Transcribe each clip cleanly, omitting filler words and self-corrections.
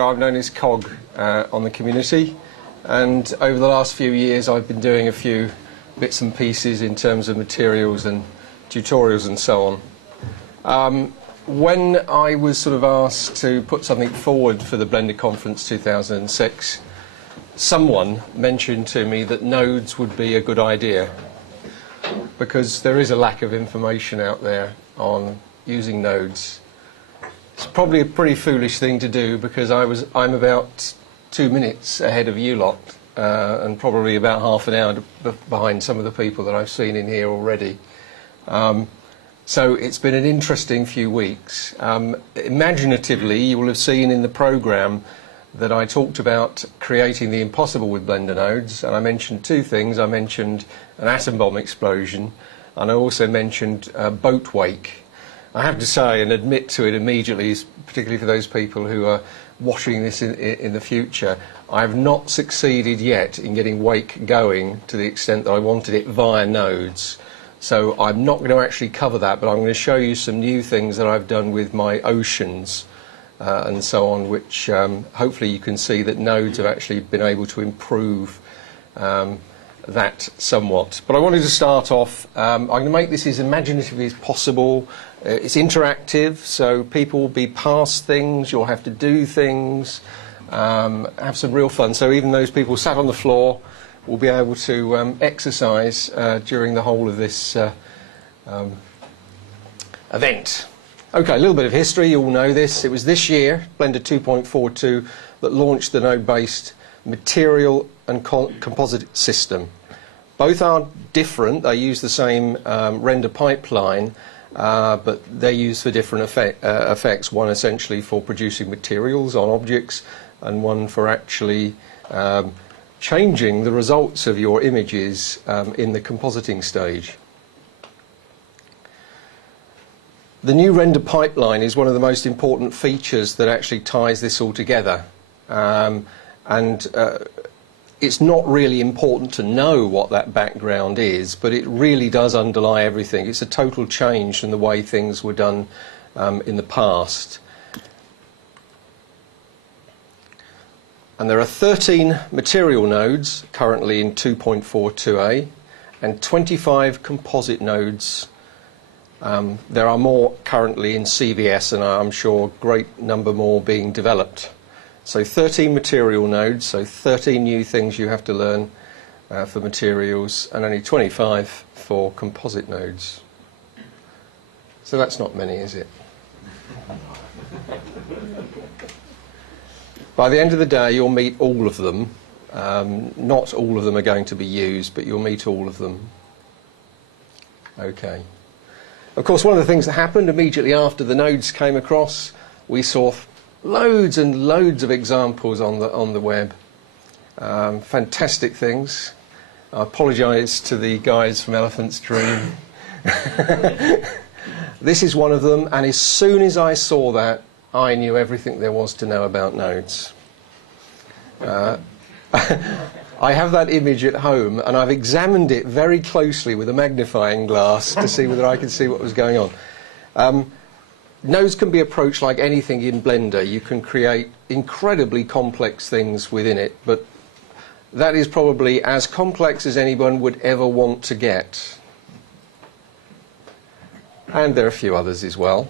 I'm known as COG on the community, and over the last few years I've been doing a few bits and pieces in terms of materials and tutorials and so on. When I was sort of asked to put something forward for the Blender Conference 2006, someone mentioned to me that nodes would be a good idea, because there is a lack of information out there on using nodes. It's probably a pretty foolish thing to do, because I'm about 2 minutes ahead of you lot, and probably about half an hour behind some of the people that I've seen in here already. So it's been an interesting few weeks. Imaginatively, you will have seen in the programme that I talked about creating the impossible with Blender nodes, and I mentioned two things. I mentioned an atom bomb explosion, and I also mentioned boat wake. I have to say and admit to it immediately, particularly for those people who are watching this in the future, I have not succeeded yet in getting wake going to the extent that I wanted it via nodes. So I'm not going to actually cover that, but I'm going to show you some new things that I've done with my oceans and so on, which hopefully you can see that nodes have actually been able to improve that somewhat. But I wanted to start off, I'm going to make this as imaginative as possible. It's interactive, so people will be past things, you'll have to do things, have some real fun. So even those people sat on the floor will be able to exercise during the whole of this event. Okay, a little bit of history, you all know this. It was this year, Blender 2.42, that launched the node-based material and composite system. Both are different, they use the same render pipeline, but they're used for different effects. One essentially for producing materials on objects, and one for actually changing the results of your images in the compositing stage. The new render pipeline is one of the most important features that actually ties this all together. It's not really important to know what that background is, but it really does underlie everything. It's a total change from the way things were done in the past. And there are 13 material nodes currently in 2.42a and 25 composite nodes. There are more currently in CVS, and I'm sure a great number more being developed. So 13 material nodes, so 13 new things you have to learn for materials, and only 25 for composite nodes. So that's not many, is it? By the end of the day, you'll meet all of them. Not all of them are going to be used, but you'll meet all of them. Okay. Of course, one of the things that happened immediately after the nodes came across, we saw loads and loads of examples on the web. Fantastic things. I apologise to the guys from Elephant's Dream. This is one of them, and as soon as I saw that, I knew everything there was to know about nodes. I have that image at home, and I've examined it very closely with a magnifying glass to see whether I could see what was going on. Nodes can be approached like anything in Blender. You can create incredibly complex things within it, but that is probably as complex as anyone would ever want to get. And there are a few others as well.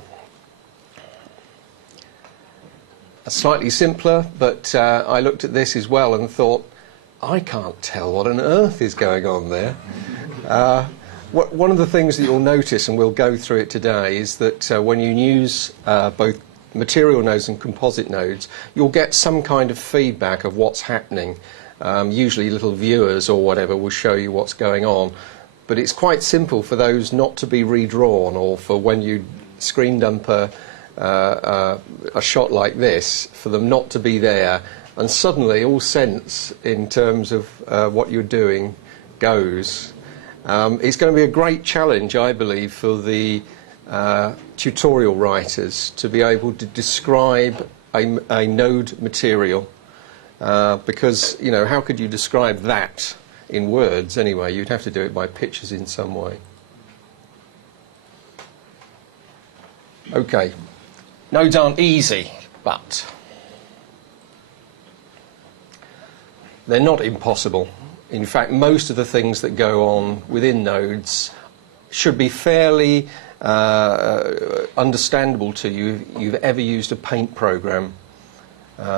Slightly simpler, but I looked at this as well and thought, I can't tell what on earth is going on there. One of the things that you'll notice, and we'll go through it today, is that when you use both material nodes and composite nodes, you'll get some kind of feedback of what's happening. Usually little viewers or whatever will show you what's going on, but it's quite simple for those not to be redrawn, or for when you screen dump a shot like this, for them not to be there, and suddenly all sense in terms of what you're doing goes. It's going to be a great challenge, I believe, for the tutorial writers to be able to describe a node material, because, you know, how could you describe that in words anyway? You'd have to do it by pictures in some way. Okay, nodes aren't easy, but they're not impossible. In fact, most of the things that go on within nodes should be fairly understandable to you if you've ever used a paint program,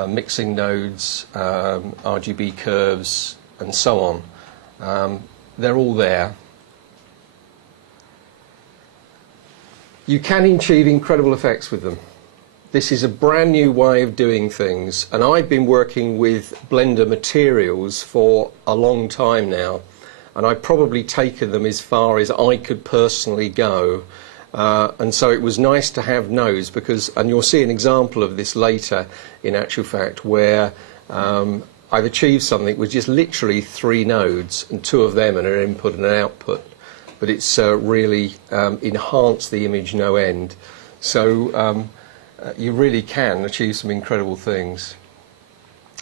mixing nodes, RGB curves, and so on. They're all there. You can achieve incredible effects with them. This is a brand new way of doing things, and I've been working with Blender materials for a long time now, and I've probably taken them as far as I could personally go. And so it was nice to have nodes, because, and you'll see an example of this later in actual fact, where I've achieved something with just literally 3 nodes, and 2 of them are an input and an output. But it's really enhanced the image no end. So you really can achieve some incredible things.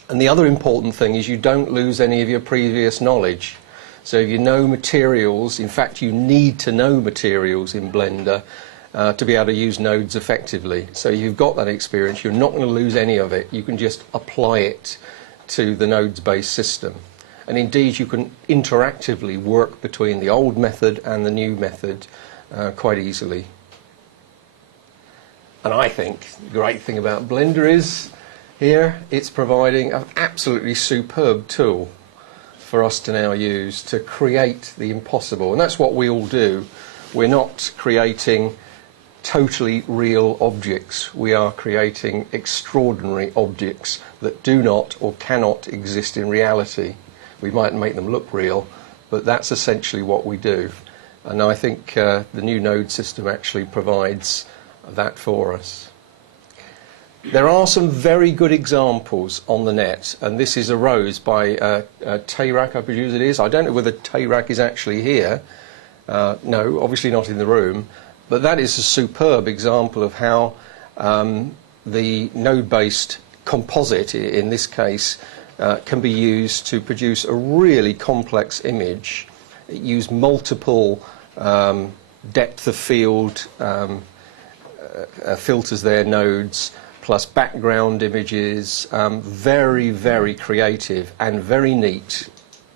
And the other important thing is you don't lose any of your previous knowledge. So if you know materials, in fact you need to know materials in Blender to be able to use nodes effectively. So you've got that experience, you're not going to lose any of it. You can just apply it to the nodes-based system. And indeed you can interactively work between the old method and the new method quite easily. And I think the great thing about Blender is here it's providing an absolutely superb tool for us to now use to create the impossible. And that's what we all do. We're not creating totally real objects. We are creating extraordinary objects that do not or cannot exist in reality. We might make them look real, but that's essentially what we do. And I think the new node system actually provides that for us. There are some very good examples on the net, and this is a rose by Theyre, I presume it is. I don't know whether Theyre is actually here. No, obviously not in the room. But that is a superb example of how the node-based composite, in this case, can be used to produce a really complex image. It used multiple depth of field filters there, nodes, plus background images. Very, very creative and very neat,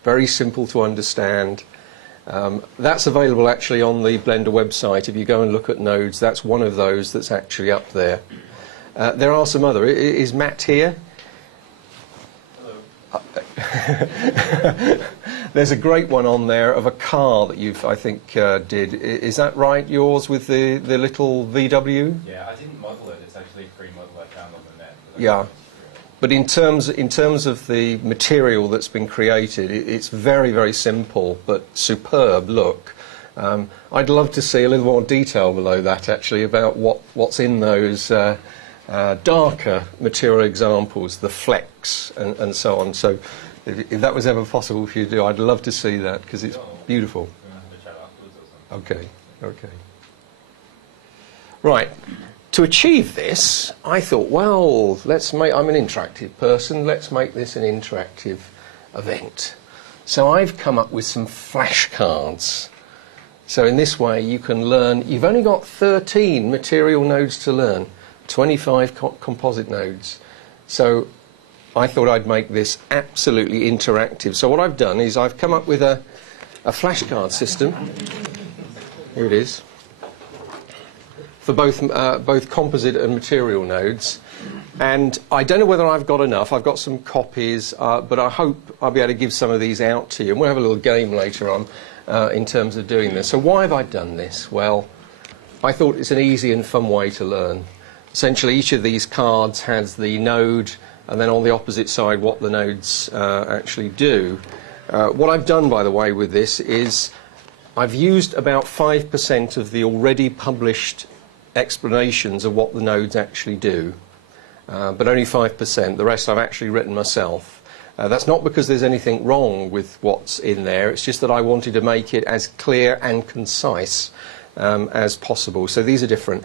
very simple to understand. That's available actually on the Blender website. If you go and look at nodes, that's one of those that's actually up there. There are some other. Is Matt here? There's a great one on there of a car that you've, I think, did. Is that right, yours, with the little VW? Yeah, I didn't model it. It's actually a free model I found on the net. Yeah. But in terms of the material that's been created, it's very, very simple but superb look. I'd love to see a little more detail below that, actually, about what's in those darker material examples, the flecks and so on. So if that was ever possible for you to do, I'd love to see that, because it's beautiful. Okay, okay. Right. To achieve this, I thought, well, I'm an interactive person, let's make this an interactive event. So I've come up with some flashcards. So in this way you can learn, you've only got 13 material nodes to learn, 25 composite nodes. So I thought I'd make this absolutely interactive. So what I've done is I've come up with a flashcard system. Here it is. For both composite and material nodes. And I don't know whether I've got enough. I've got some copies, but I hope I'll be able to give some of these out to you. And we'll have a little game later on in terms of doing this. So why have I done this? Well, I thought it's an easy and fun way to learn. Essentially, each of these cards has the node, and then on the opposite side, what the nodes actually do. What I've done, by the way, with this is I've used about 5% of the already published explanations of what the nodes actually do, but only 5%. The rest I've actually written myself. That's not because there's anything wrong with what's in there, it's just that I wanted to make it as clear and concise as possible. So these are different.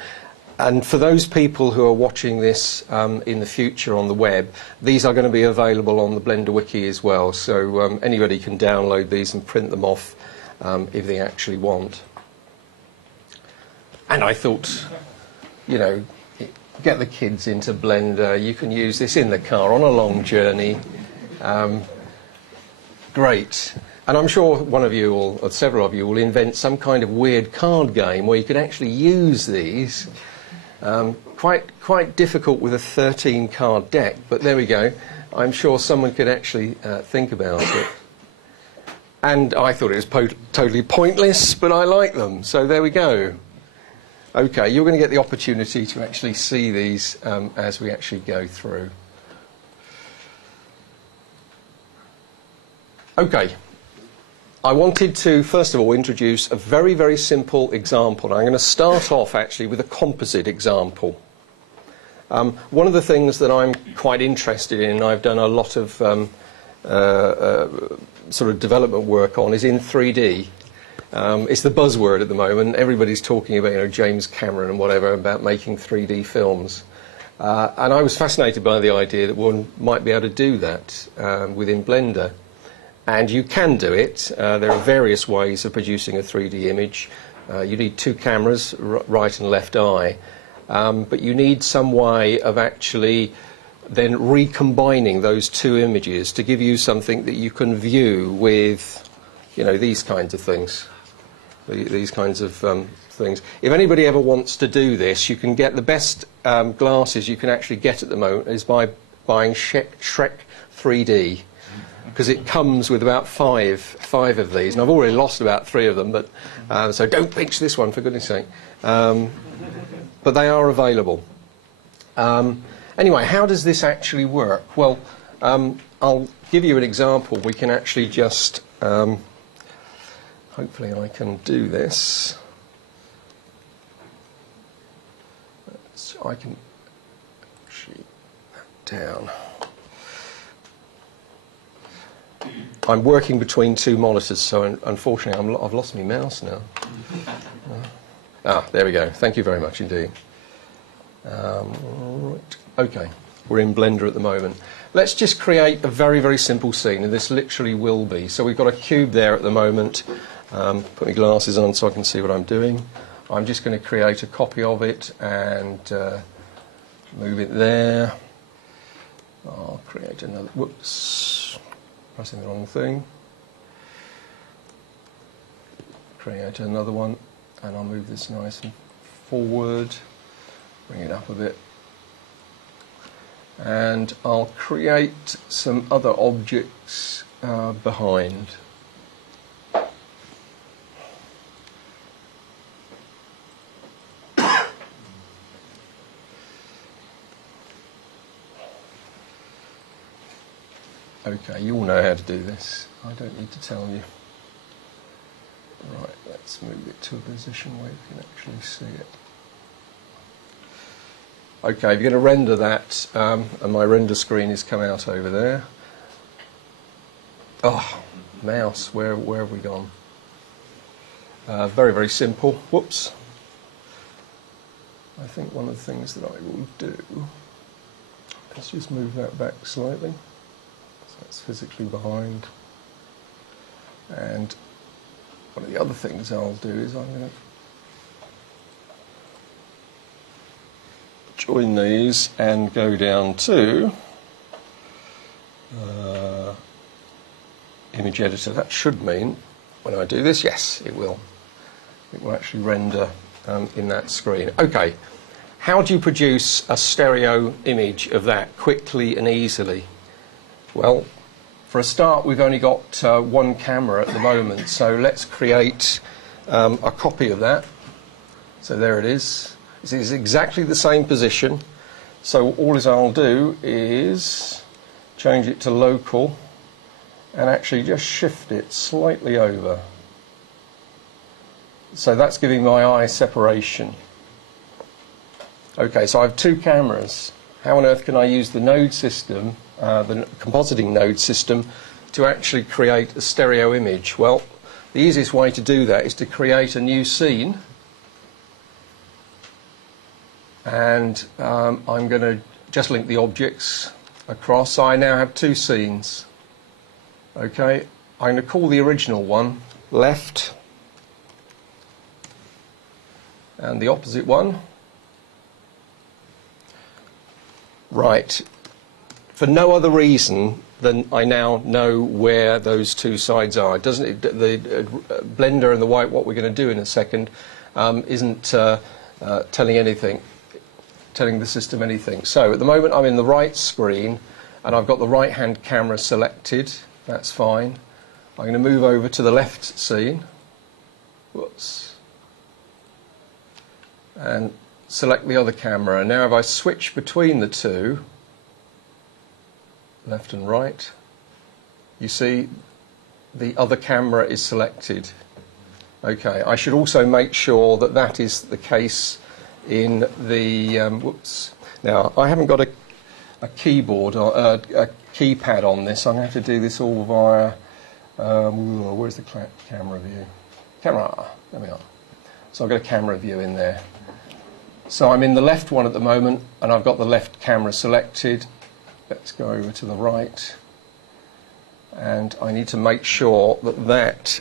And for those people who are watching this in the future on the web, these are going to be available on the Blender Wiki as well, so anybody can download these and print them off if they actually want. And I thought, you know, get the kids into Blender. You can use this in the car on a long journey. Great. And I'm sure one of you, or several of you, will invent some kind of weird card game where you can actually use these. Quite difficult with a 13-card deck, but there we go. I'm sure someone could actually think about it. And I thought it was totally pointless, but I like them, so there we go. Okay, you're going to get the opportunity to actually see these as we actually go through. Okay, I wanted to first of all introduce a very, very simple example. I'm going to start off actually with a composite example. One of the things that I'm quite interested in, I've done a lot of sort of development work on, is in 3D. It's the buzzword at the moment. Everybody's talking about, James Cameron and whatever, about making 3D films. And I was fascinated by the idea that one might be able to do that within Blender. And you can do it. There are various ways of producing a 3D image. You need two cameras, right and left eye. But you need some way of actually then recombining those two images to give you something that you can view with, these kinds of things. These kinds of things. If anybody ever wants to do this, you can get the best glasses you can actually get at the moment is by buying Shrek 3D. Because it comes with about five of these, and I've already lost about 3 of them, but so don't pinch this one, for goodness sake. But they are available. Anyway, how does this actually work? Well, I'll give you an example. We can actually just, hopefully I can do this. I can sheet that down. I'm working between 2 monitors, so unfortunately I've lost my mouse now. There we go. Thank you very much indeed. Right. Okay, we're in Blender at the moment. Let's just create a very, very simple scene, and this literally will be. So we've got a cube there at the moment. Put my glasses on so I can see what I'm doing. I'm just going to create a copy of it and move it there. I'll create another. Whoops. Pressing the wrong thing. Create another one, and I'll move this nice and forward, bring it up a bit, and I'll create some other objects behind. Okay, you all know how to do this. I don't need to tell you. Right, let's move it to a position where you can actually see it. Okay, if you're going to render that, and my render screen is come out over there. Oh, mouse, where have we gone? Very, very simple. Whoops. I think one of the things that I will do, let's just move that back slightly. That's physically behind. And one of the other things I'll do is I'm going to join these and go down to image editor. That should mean when I do this, yes, it will. It will actually render in that screen. Okay, how do you produce a stereo image of that quickly and easily? Well, for a start, we've only got one camera at the moment, so let's create a copy of that. So there it is. It is exactly the same position. So all I'll do is change it to local and actually just shift it slightly over. So that's giving my eye separation. Okay, so I have 2 cameras. How on earth can I use the node system, the compositing node system, to actually create a stereo image? Well, the easiest way to do that is to create a new scene. And I'm going to just link the objects across. So I now have 2 scenes. Okay, I'm going to call the original one left, and the opposite one right. For no other reason then I now know where those two sides are. It doesn't, the blender and the white, what we're going to do in a second, isn't telling the system anything. So at the moment I'm in the right screen and I've got the right hand camera selected. That's fine. I'm going to move over to the left scene. Whoops. And select the other camera. Now if I switch between the two, left and right, you see the other camera is selected. Okay, I should also make sure that that is the case in the, whoops. Now, I haven't got a keyboard or a keypad on this. I'm going to have to do this all via, where's the camera view? Camera, there we are. So I've got a camera view in there. So I'm in the left one at the moment, and I've got the left camera selected. Let's go over to the right. And I need to make sure that that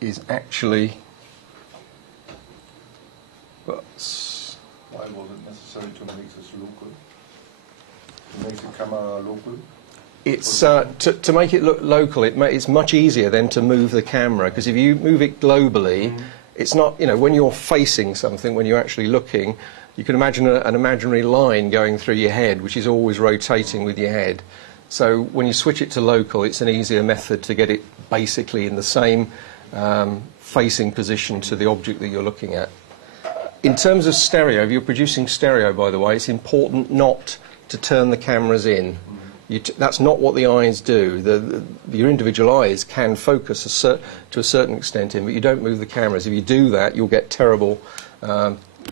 is actually... Why was it necessary to make this local? To make the camera local? It's to make it look local. It's much easier then to move the camera, because if you move it globally, it's not, you know, when you're facing something, when you're actually looking, you can imagine an imaginary line going through your head, which is always rotating with your head. So when you switch it to local, it's an easier method to get it basically in the same facing position to the object that you're looking at. In terms of stereo, if you're producing stereo, by the way, it's important not to turn the cameras in. That's not what the eyes do. Your individual eyes can focus to a certain extent in, but you don't move the cameras. If you do that, you'll get terrible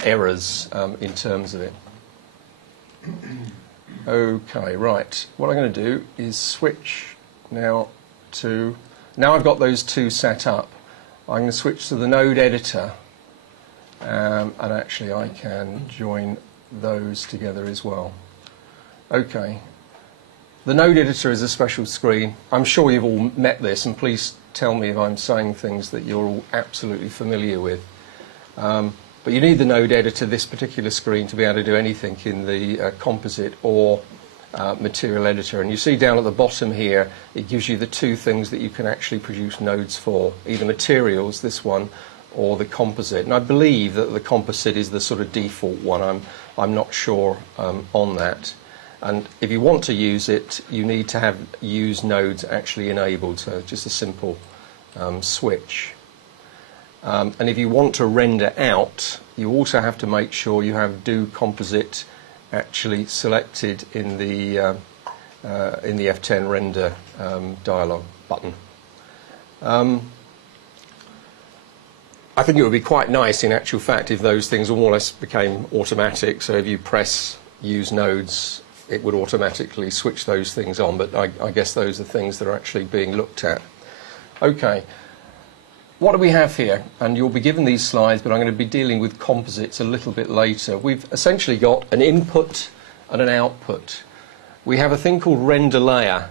errors in terms of it. Okay, right. What I'm going to do is switch now to... Now I've got those two set up, I'm going to switch to the node editor. And actually I can join those together as well. Okay. The node editor is a special screen. I'm sure you've all met this, and please tell me if I'm saying things that you're all absolutely familiar with. But you need the node editor, this particular screen, to be able to do anything in the composite or material editor. And you see down at the bottom here, it gives you the two things that you can actually produce nodes for, either materials, this one, or the composite. And I believe that the composite is the sort of default one. I'm not sure on that. And if you want to use it, you need to have use nodes actually enabled, so just a simple switch. And if you want to render out, you also have to make sure you have do composite actually selected in the F10 render dialog button. I think it would be quite nice, in actual fact, if those things more or less became automatic. So if you press use nodes, it would automatically switch those things on. But I guess those are things that are actually being looked at. Okay. What do we have here? And you'll be given these slides, but I'm going to be dealing with composites a little bit later. We've essentially got an input and an output. We have a thing called render layer.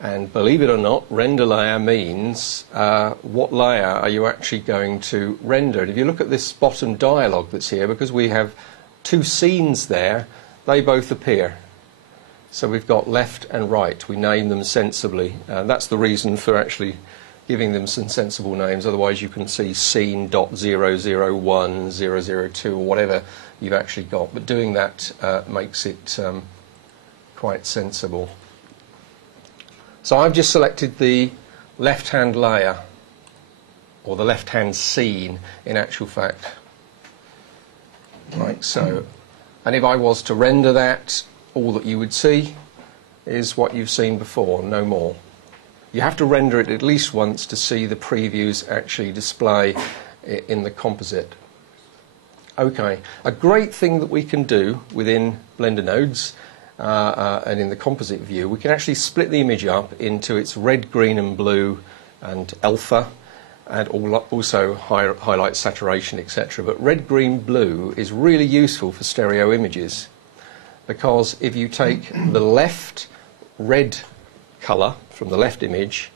And believe it or not, render layer means what layer are you actually going to render. And if you look at this bottom dialog that's here, because we have two scenes there, they both appear. So we've got left and right. We name them sensibly. That's the reason for actually giving them some sensible names. Otherwise you can see scene.001, 002, or whatever you've actually got. But doing that makes it quite sensible. So I've just selected the left-hand layer, or the left-hand scene, in actual fact. Right, so, and if I was to render that, all that you would see is what you've seen before, no more. You have to render it at least once to see the previews actually display in the composite. Okay, a great thing that we can do within Blender nodes and in the composite view, we can actually split the image up into its red, green and blue and alpha, and also highlight, saturation, etc. But red, green, blue is really useful for stereo images, because if you take the left red colour from the left image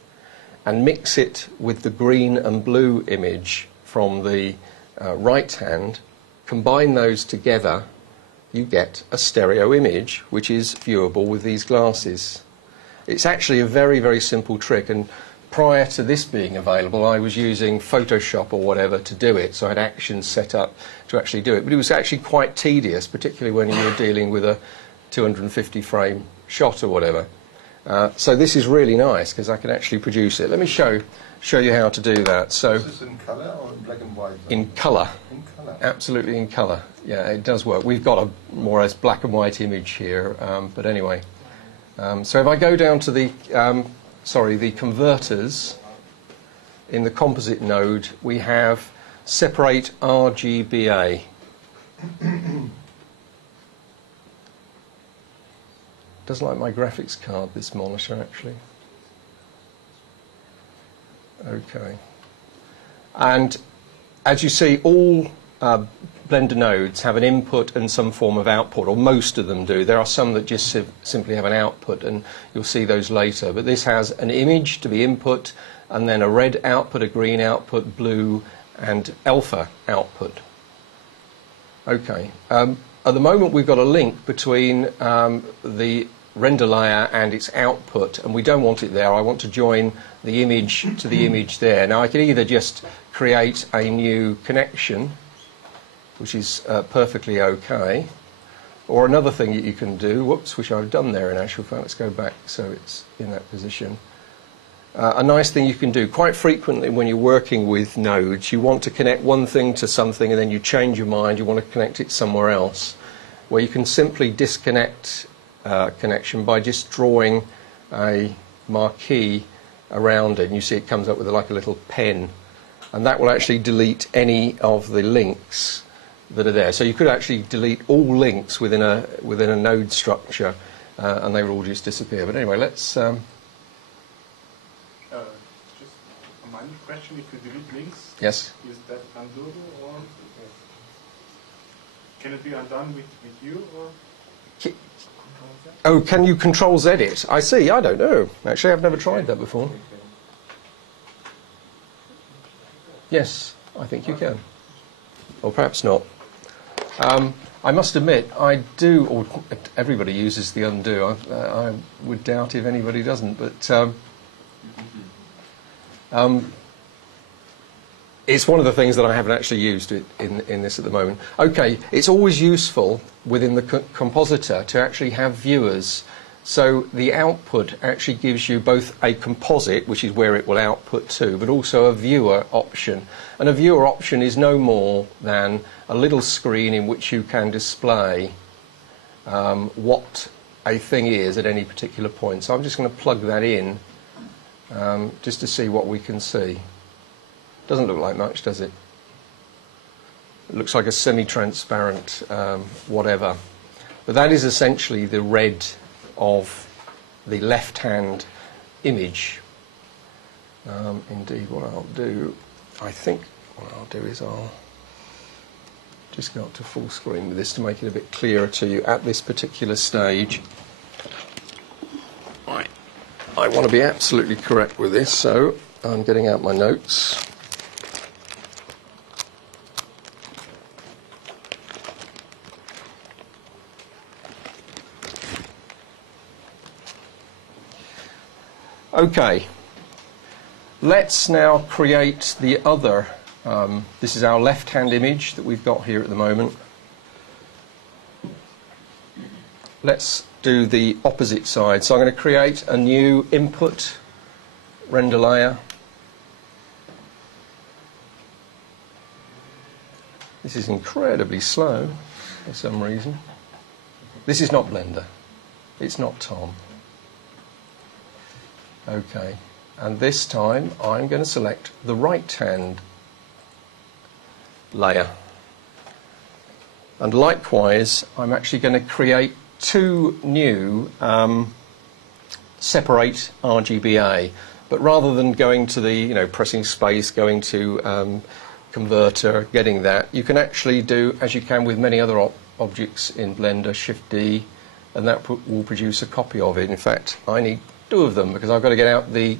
and mix it with the green and blue image from the right hand, combine those together, you get a stereo image which is viewable with these glasses. It's actually a very, very simple trick, and prior to this being available, I was using Photoshop or whatever to do it, so I had actions set up to actually do it. But it was actually quite tedious, particularly when you were dealing with a 250 frame shot or whatever. So this is really nice because I can actually produce it. Let me show you how to do that. So, is this in colour or in black and white? In colour. In colour. Absolutely in colour. Yeah, it does work. We've got a more or less black and white image here, but anyway. So if I go down to the the converters, in the composite node, we have separate RGBA. Doesn't like my graphics card, this monitor, actually. Okay. And as you see, all Blender nodes have an input and some form of output, or most of them do. There are some that just simply have an output, and you'll see those later. But this has an image to be input, and then a red output, a green output, blue, and alpha output. Okay. At the moment, we've got a link between the render layer and its output, and we don't want it there. I want to join the image to the image there. Now, I can either just create a new connection, which is perfectly okay, or another thing that you can do, whoops, which I've done there in actual fact. Let's go back so it's in that position. A nice thing you can do quite frequently when you're working with nodes, you want to connect one thing to something and then you change your mind, you want to connect it somewhere else, where you can simply disconnect connection by just drawing a marquee around it, and you see it comes up with like a little pen, and that will actually delete any of the links that are there. So you could actually delete all links within a node structure, and they will all just disappear. But anyway, let's just a minor question: if you delete links, yes, is that undoable, or can it be undone with you, or? Oh, can you control Z it? I see. I don't know. Actually, I've never tried that before. Yes, I think you can. Or perhaps not. I must admit, I do, or everybody uses the undo. I would doubt if anybody doesn't, but it's one of the things that I haven't actually used in this at the moment. Okay, it's always useful within the compositor to actually have viewers. So the output actually gives you both a composite, which is where it will output to, but also a viewer option. And a viewer option is no more than a little screen in which you can display what a thing is at any particular point. So I'm just going to plug that in just to see what we can see. Doesn't look like much, does it? It looks like a semi-transparent whatever. But that is essentially the red of the left-hand image. Indeed, what I'll do, I think what I'll do is I'll just go up to full screen with this to make it a bit clearer to you at this particular stage. Right. I want to be absolutely correct with this, so I'm getting out my notes. Okay, let's now create the other. This is our left-hand image that we've got here at the moment. Let's do the opposite side. So I'm going to create a new input render layer. This is incredibly slow for some reason. This is not Blender. It's not Tom. Okay, and this time I'm going to select the right-hand layer. And likewise, I'm actually going to create two new separate RGBA. But rather than going to the, pressing space, going to converter, getting that, you can actually do, as you can with many other objects in Blender, Shift-D, and that will produce a copy of it. In fact, I need two of them because I've got to get out the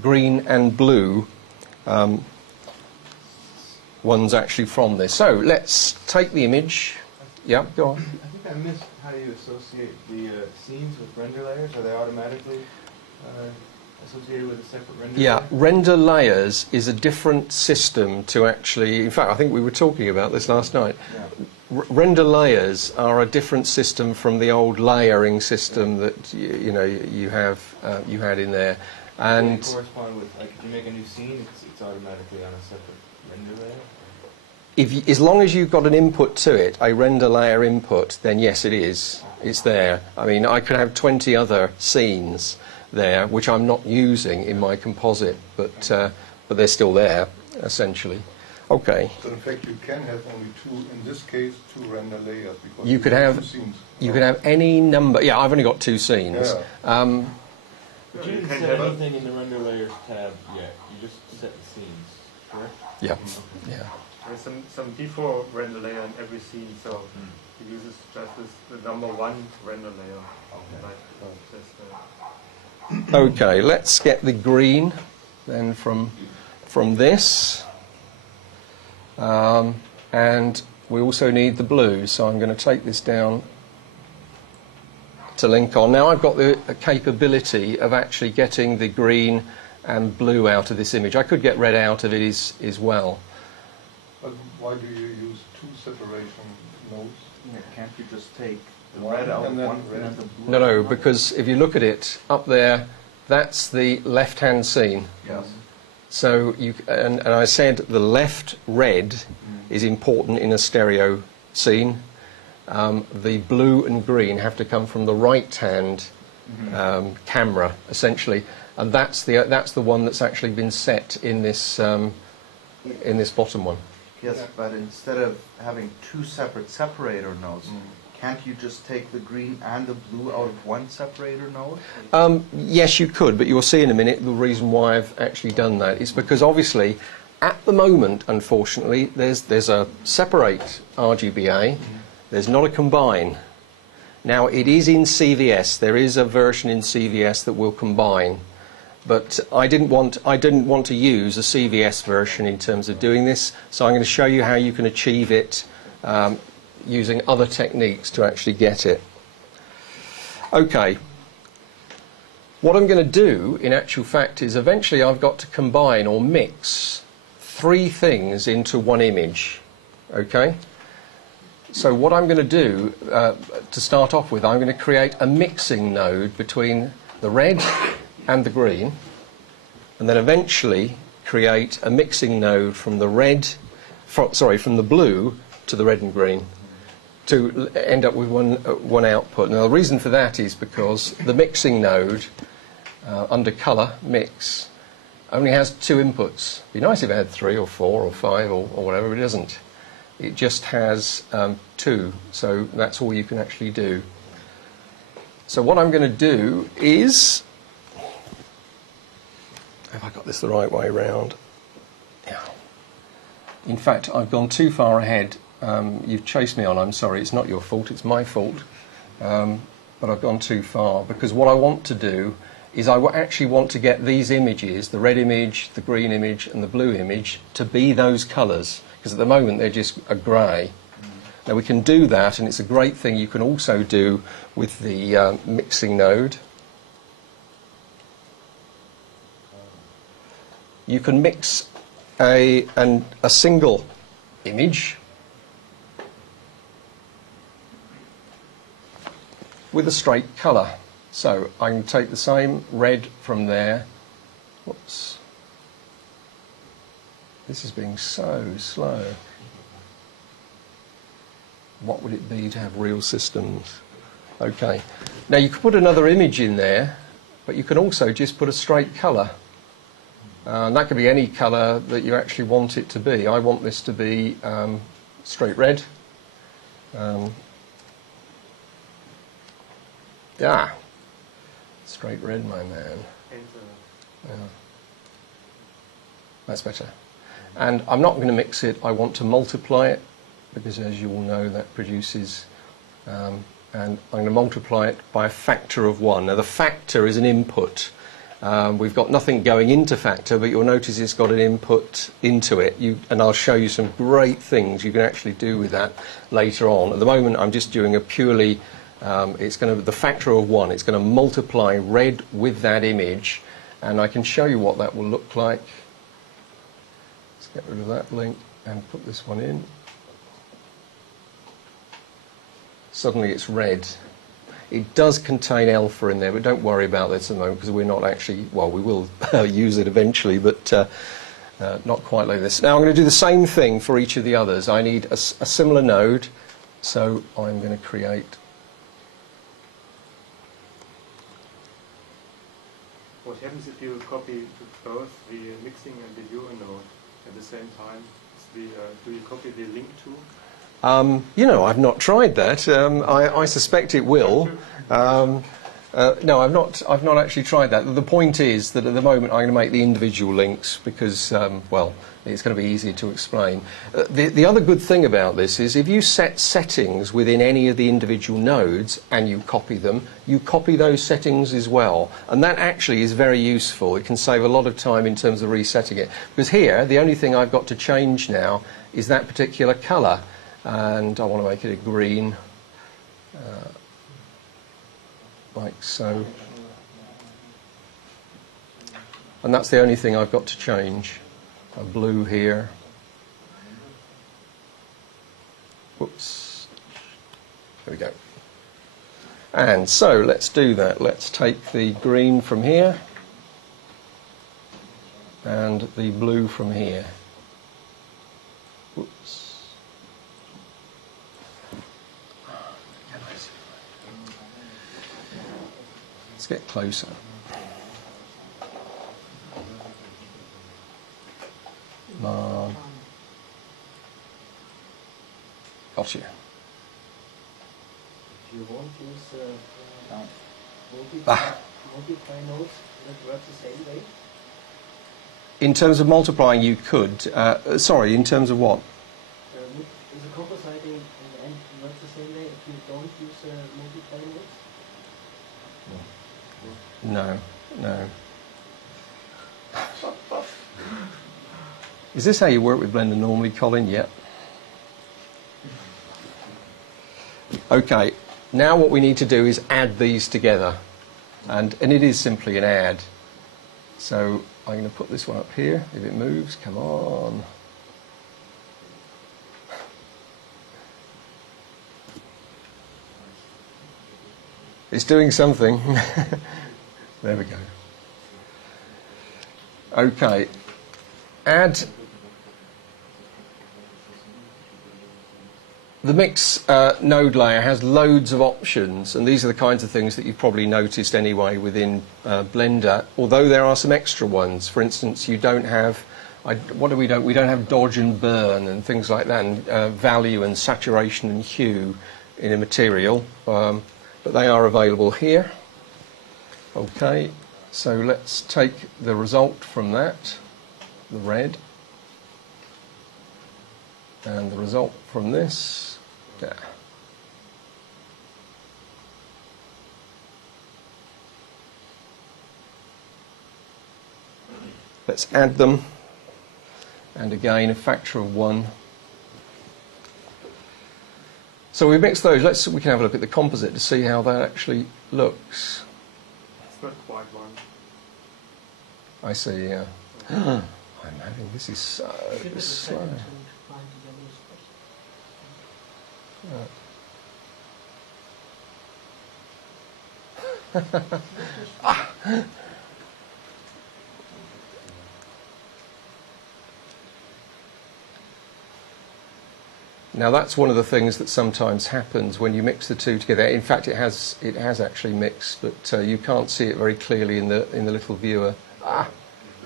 green and blue ones actually from this. So let's take the image. Yeah, go on. I think think I missed how you associate the scenes with render layers. Are they automatically associated with a separate render Yeah, layer? render layers is a different system to actually, in fact, I think we were talking about this last night. Yeah. Render layers are a different system from the old layering system that you know you had in there, They and correspond with, like, if you make a new scene, it's automatically on a separate render layer? as long as you've got an input to it, a render layer input, then yes, it is. It's there. I mean, I could have 20 other scenes there, which I'm not using in my composite, but they're still there, essentially. Okay. So in fact, you can have only two, in this case, two render layers because You could have have two scenes. you could have any number. Yeah, I've only got two scenes. Yeah. But you You didn't can set have a- anything in the render layers tab yet. You just set the scenes, correct? Yeah. Yeah. There's some default render layer in every scene, so it uses just the number one render layer. Like just, Okay, let's get the green then from this. And we also need the blue, so I'm going to take this down to link on. Now I've got the capability of actually getting the green and blue out of this image. I could get red out of it as well. But why do you use two separation nodes? Yeah, can't you just take the One red out and of then one red. and then the blue? No, out no, of another? because if you look at it up there, that's the left-hand scene. Yes. So and I said the left red is important in a stereo scene. The blue and green have to come from the right-hand camera, essentially, and that's the one that's actually been set in this bottom one. Yes, Yeah. but instead of having two separate separator nodes, can't you just take the green and the blue out of one separator node? Yes, you could, but you'll see in a minute the reason why I've actually done that is because obviously, at the moment, unfortunately, there's a separate RGBA. There's not a combine. Now it is in CVS. There is a version in CVS that will combine, but I didn't want to use a CVS version in terms of doing this. So I'm going to show you how you can achieve it using other techniques to actually get it. Okay. What I'm going to do, in actual fact, is eventually I've got to combine or mix three things into one image. Okay? So what I'm going to do, to start off with, I'm going to create a mixing node between the red and the green, and then eventually create a mixing node from the from the blue to the red and green, to end up with one output. Now the reason for that is because the mixing node under colour mix only has two inputs. It'd be nice if it had 3 or 4 or 5 or whatever, but it doesn't. It just has 2, so that's all you can actually do. So what I'm going to do is, have I got this the right way round? Yeah. In fact, I've gone too far ahead. You've chased me on, I'm sorry, it's not your fault, it's my fault. But I've gone too far, because what I want to do is I actually want to get these images, the red image, the green image and the blue image, to be those colours, because at the moment they're just a grey. Now we can do that, and it's a great thing you can also do with the mixing node. You can mix a single image with a straight colour. So I can take the same red from there. Whoops. This is being so slow. What would it be to have real systems? Okay. Now you could put another image in there, but you can also just put a straight colour. And that could be any colour that you actually want it to be. I want this to be straight red. Yeah. Straight red, my man. Yeah. That's better. And I'm not going to mix it, I want to multiply it, because as you all know that produces, and I'm going to multiply it by a factor of 1. Now the factor is an input, We've got nothing going into factor, but you'll notice it's got an input into it. And I'll show you some great things you can actually do with that later on. At the moment, I'm just doing a purely, it's going to the factor of 1. It's going to multiply red with that image, and I can show you what that will look like. Let's get rid of that link and put this one in. Suddenly it's red. It does contain alpha in there, but don't worry about this at the moment because we're not actually, well, we will use it eventually, but not quite like this. Now I'm going to do the same thing for each of the others. I need a similar node, so I'm going to create. What happens if you copy both the mixing and the viewer node at the same time? Do you copy the link too? You know, I've not tried that. I suspect it will. No, I've not actually tried that. The point is that at the moment I'm going to make the individual links because, well, it's going to be easier to explain. The other good thing about this is if you set settings within any of the individual nodes and you copy them, you copy those settings as well. And that actually is very useful. It can save a lot of time in terms of resetting it. Because here, the only thing I've got to change now is that particular colour. And I want to make it a green, like so. And that's the only thing I've got to change. A blue here. Whoops. There we go. And so let's do that. Let's take the green from here and the blue from here. Whoops. Let's get closer. Gotcha. If you won't use multiply nodes, it works the same way? In terms of multiplying, you could. Sorry, in terms of what? Is the compositing in the end works the same way if you don't use multiply nodes? No, no. Is this how you work with Blender normally, Colin? Yep. Okay, now what we need to do is add these together. And it is simply an add. So I'm going to put this one up here. If it moves, come on. It's doing something. There we go. Okay. Add. The mix node layer has loads of options, and these are the kinds of things that you've probably noticed anyway within Blender, although there are some extra ones. For instance, you don't have, what do we don't? We don't have dodge and burn and things like that, and value and saturation and hue in a material, but they are available here. Okay, so let's take the result from that, the red, and the result from this. There. Let's add them, and again a factor of 1. So we mix those. We can have a look at the composite to see how that actually looks. It's not quite one. I see. Yeah. I'm having this is so slow. Now that's one of the things that sometimes happens when you mix the two together. In fact, it has actually mixed, but you can't see it very clearly in the little viewer. Does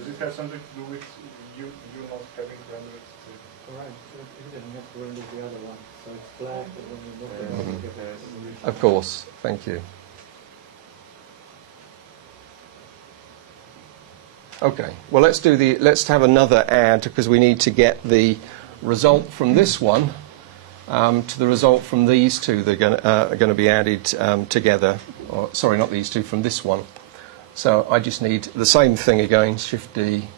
it have something to do with you not having rendered? Correct. You didn't have to render the other one, so it's black, and when you look at it, Of course, thank you. Okay, well let's have another add because we need to get the result from this one to the result from these two that are going to be added together. Or, sorry, not these two, from this one. So I just need the same thing again, Shift D.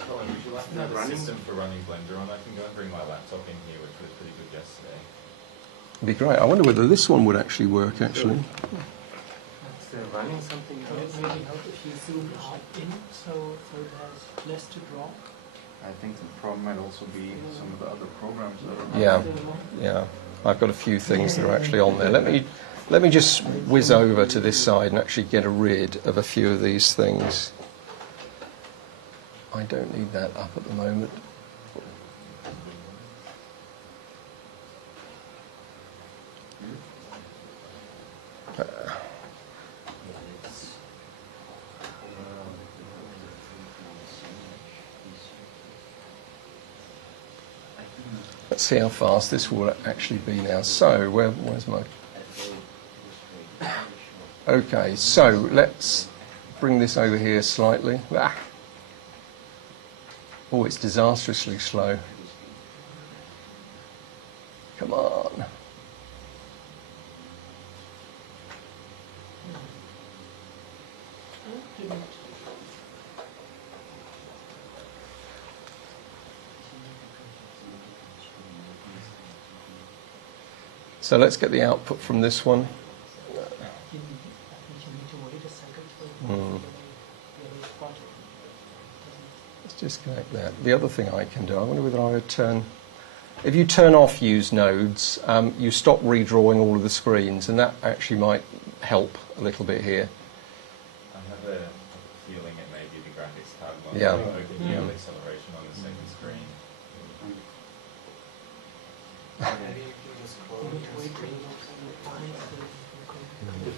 Colin, would you like to have a system for running Blender on? I can go and bring my laptop in here, which was pretty good yesterday. It'd be great. I wonder whether this one would actually work, actually. Is there running something Would else? it really help if you zoom out in so it has less to draw? I think the problem might also be some of the other programs that are. Yeah, yeah. I've got a few things that are actually on there. Let me just whiz over to this side and actually get rid of a few of these things. I don't need that up at the moment. Let's see how fast this will actually be now. So, where's my... Okay, so let's bring this over here slightly. Ah. Oh, it's disastrously slow. Come on. So let's get the output from this one. Let's disconnect that. The other thing I can do, I wonder whether I would turn... If you turn off use nodes, you stop redrawing all of the screens, and that actually might help a little bit here. I have a feeling it may be the graphics card one. Yeah. Open field acceleration on the second screen.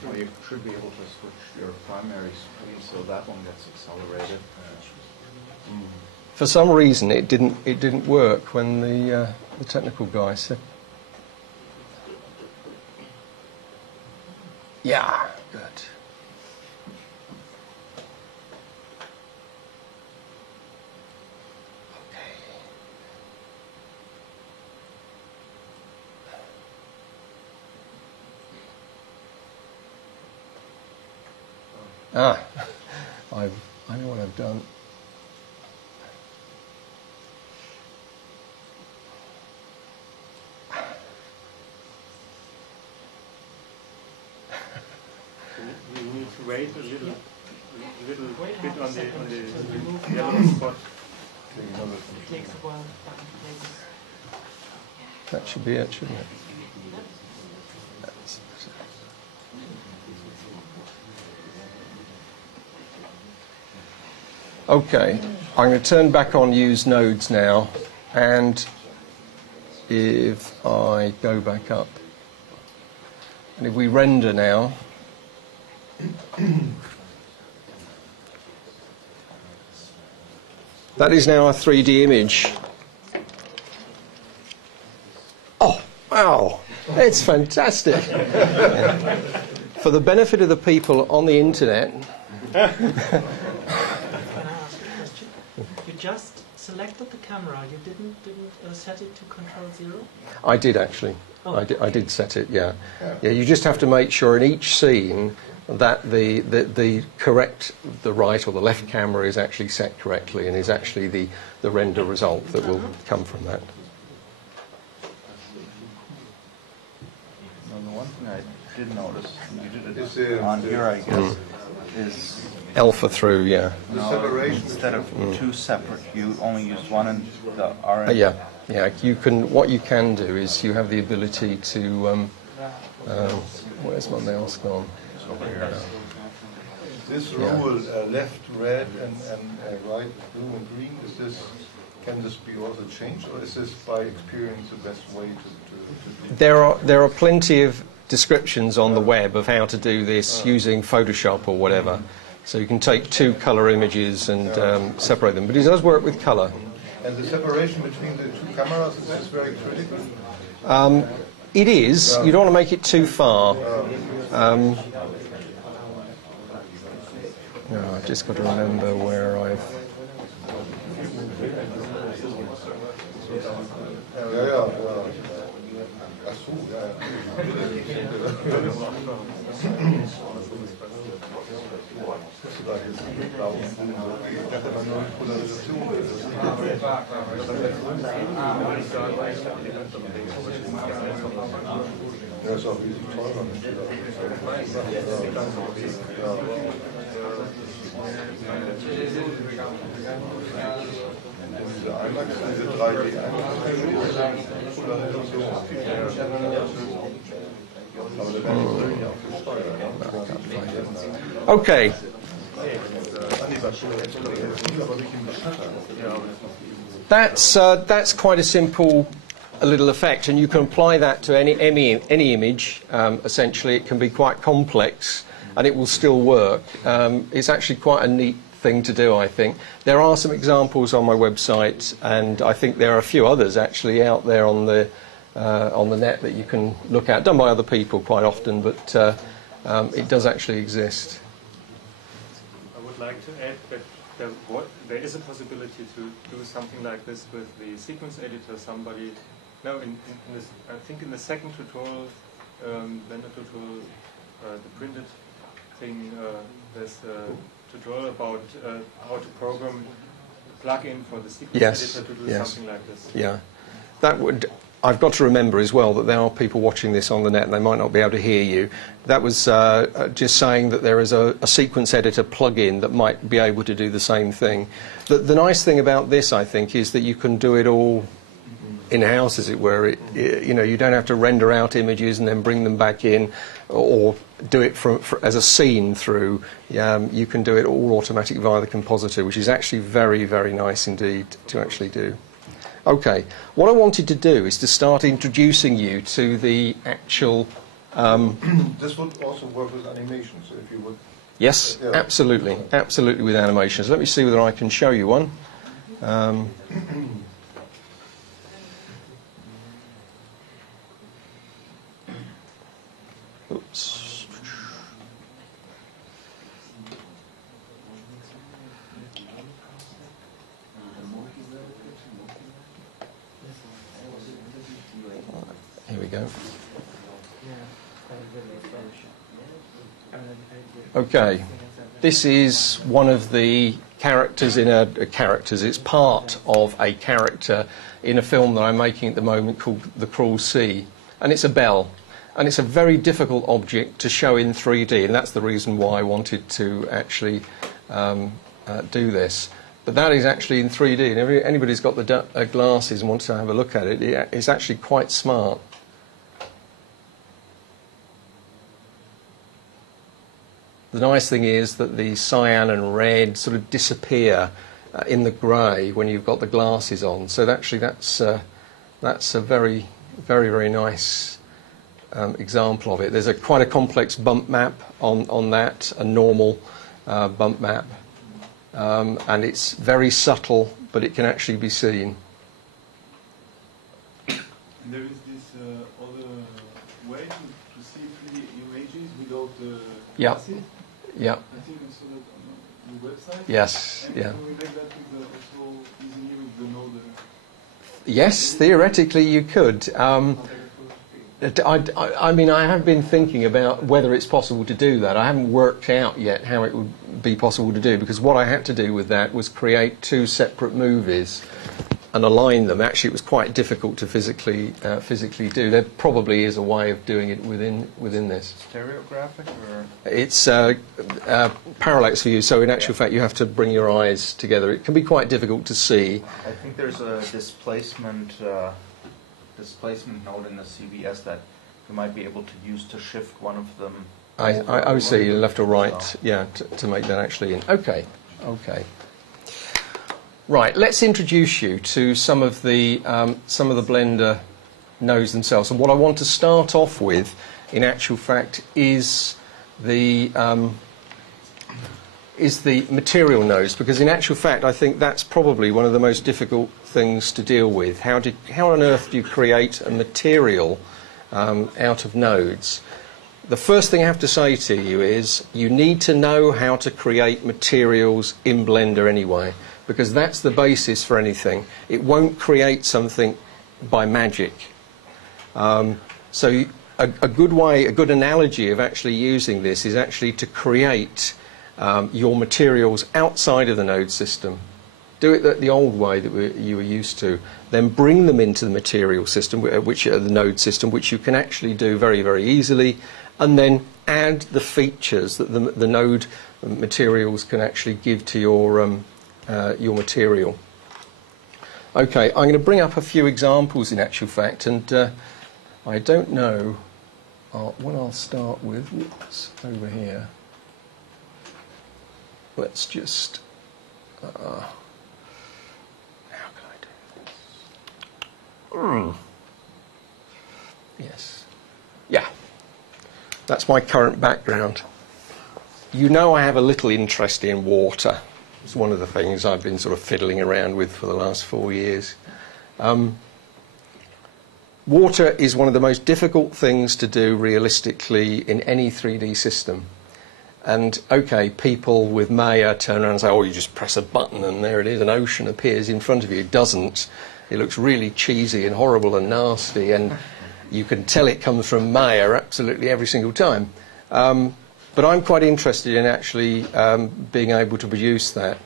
Or you should be able to switch your primary screen so that one gets accelerated. For some reason, it didn't work when the technical guy said. Yeah, good. Ah, I know what I've done. You need to wait a little bit on the yellow spot. It takes a while to find places. That should be it, shouldn't it? Okay, I'm going to turn back on use nodes now, and if I go back up, and if we render now, that is now a 3D image. Oh, wow, it's fantastic. For the benefit of the people on the internet, You just selected the camera. You didn't set it to control 0? I did actually. Oh. I did set it. Yeah. You just have to make sure in each scene that the right or the left camera is actually set correctly and is actually the render result that will come from that. Now, the one thing I did notice, you did Is, it on here, I guess, is Alpha through, yeah. The separation instead of two separate, you only use one in the R. Yeah. You can. What you can do is you have the ability to. Where's my mouse gone? This rule, left red and right blue and green, can this be also changed, or is this by experience the best way to do? There are plenty of descriptions on the web of how to do this using Photoshop or whatever. So you can take two colour images and separate them. But it does work with colour. And the separation between the two cameras, is this very critical? It is. You don't want to make it too far. No, I've just got to remember where I've... Ach so, ja, ja. Da jetzt da unten ich dachte, man nur Polarisation. Ja, ist auch riesig teurer. Diese Einlagen, diese 3D-Einlagen, Polarisation. Aber da werden wir ja auch gesteuert. Okay. That's quite a simple little effect, and you can apply that to any image. Essentially, it can be quite complex, and it will still work. It's actually quite a neat thing to do, I think. There are some examples on my website, and I think there are a few others actually out there on the net that you can look at, done by other people quite often, but it does actually exist. I would like to add that there is a possibility to do something like this with the sequence editor. I think in the second tutorial, Blender tutorial, the printed thing, there's a tutorial about how to program a plugin for the sequence editor to do something like this. Yeah, that would. I've got to remember as well that there are people watching this on the net and they might not be able to hear you. That was just saying that there is a sequence editor plugin that might be able to do the same thing. The nice thing about this, I think, is that you can do it all in-house, as it were. You don't have to render out images and then bring them back in, or do it as a scene through. You can do it all automatic via the compositor, which is actually very, very nice indeed to actually do. Okay, what I wanted to do is to start introducing you to the actual... This would also work with animations, if you would... Yes, absolutely, absolutely with animations. Let me see whether I can show you one. Oops. Here we go. Okay, this is one of the characters in it's part of a character in a film that I'm making at the moment called The Cruel Sea, and it's a bell, and it's a very difficult object to show in 3D, and that's the reason why I wanted to actually do this. But that is actually in 3D, and if anybody's got the glasses and wants to have a look at it, it's actually quite smart. The nice thing is that the cyan and red sort of disappear in the grey when you've got the glasses on. So actually that's a very, very, very nice example of it. There's quite a complex bump map on that, a normal bump map. And it's very subtle, but it can actually be seen. And there is this other way to see 3D images without the glasses? Yeah. I think I saw that on the website. Yes. And Yeah. can we make that also easily with the node? Yes, theoretically you could. I mean, I have been thinking about whether it's possible to do that. I haven't worked out yet how it would be possible to do, because what I had to do with that was create two separate movies and align them. Actually, it was quite difficult to physically do. There probably is a way of doing it within this. Stereographic, or it's parallax view. So in actual fact, you have to bring your eyes together. It can be quite difficult to see. I think there's a displacement node in the CVS that you might be able to use to shift one of them. I see, left or right, yeah, to make that actually in. Okay. Right, let's introduce you to some of the Blender nodes themselves. And what I want to start off with, in actual fact, is the material nodes, because in actual fact I think that's probably one of the most difficult things to deal with. How on earth do you create a material out of nodes? The first thing I have to say to you is you need to know how to create materials in Blender anyway, because that's the basis for anything. It won't create something by magic. So a good way, a good analogy of actually using this is actually to create your materials outside of the node system. Do it the old way that you were used to, then bring them into the material system, which the node system, which you can actually do very, very easily, and then add the features that the node materials can actually give to your material. Okay, I'm going to bring up a few examples in actual fact, and I don't know what I'll start with. Whoops, over here. Let's just... Yes. Yeah. That's my current background. You know I have a little interest in water. It's one of the things I've been sort of fiddling around with for the last 4 years. Water is one of the most difficult things to do realistically in any 3D system. And, okay, people with Maya turn around and say, oh, you just press a button and there it is, an ocean appears in front of you. It doesn't. It looks really cheesy and horrible and nasty, and you can tell it comes from Maya absolutely every single time. But I'm quite interested in actually being able to produce that.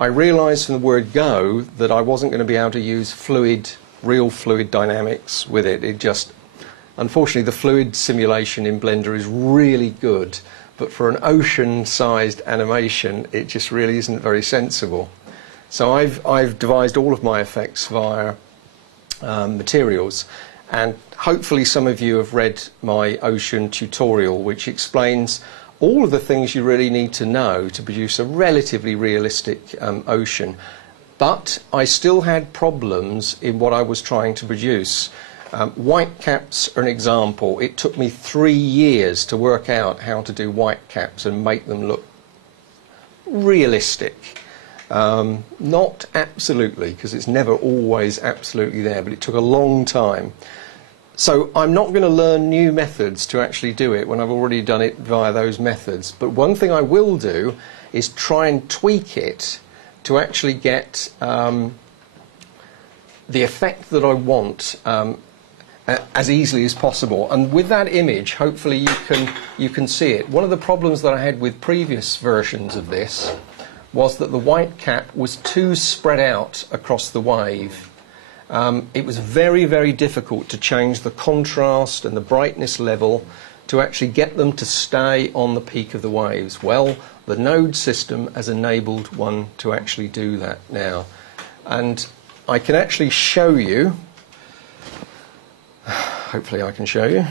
I realised from the word go that I wasn't going to be able to use real fluid dynamics with it. It just, unfortunately, the fluid simulation in Blender is really good, but for an ocean-sized animation, it just really isn't very sensible. So I've devised all of my effects via materials, and hopefully some of you have read my ocean tutorial, which explains all of the things you really need to know to produce a relatively realistic ocean. But I still had problems in what I was trying to produce. White caps are an example. It took me 3 years to work out how to do white caps and make them look realistic. Not absolutely, because it's never always absolutely there, but it took a long time. So I'm not going to learn new methods to actually do it when I've already done it via those methods. But one thing I will do is try and tweak it to actually get the effect that I want as easily as possible. And with that image, hopefully you can see it. One of the problems that I had with previous versions of this was that the white cap was too spread out across the wave. It was very, very difficult to change the contrast and the brightness level to actually get them to stay on the peak of the waves. Well, the node system has enabled one to actually do that now. And I can actually show you, hopefully I can show you.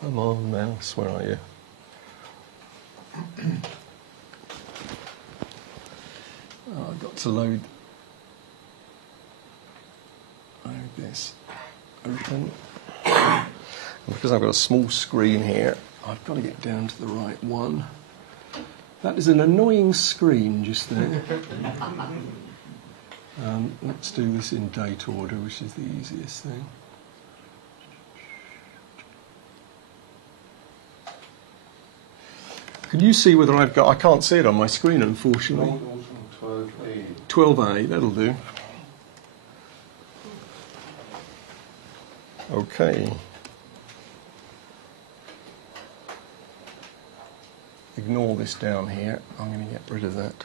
Come on, mouse, where are you? Oh, I've got to load this open. And because I've got a small screen here, I've got to get down to the right one. That is an annoying screen just there. Let's do this in date order, which is the easiest thing. Can you see whether I've got... I can't see it on my screen, unfortunately. 12A. 12A, that'll do. Okay. Ignore this down here. I'm going to get rid of that.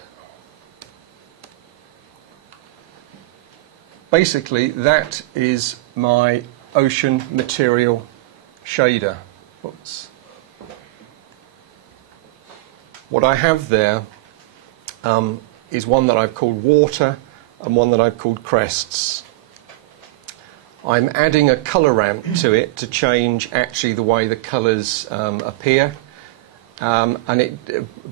Basically, that is my ocean material shader. Oops. What I have there is one that I've called water and one that I've called crests. I'm adding a colour ramp to it to change actually the way the colours appear. And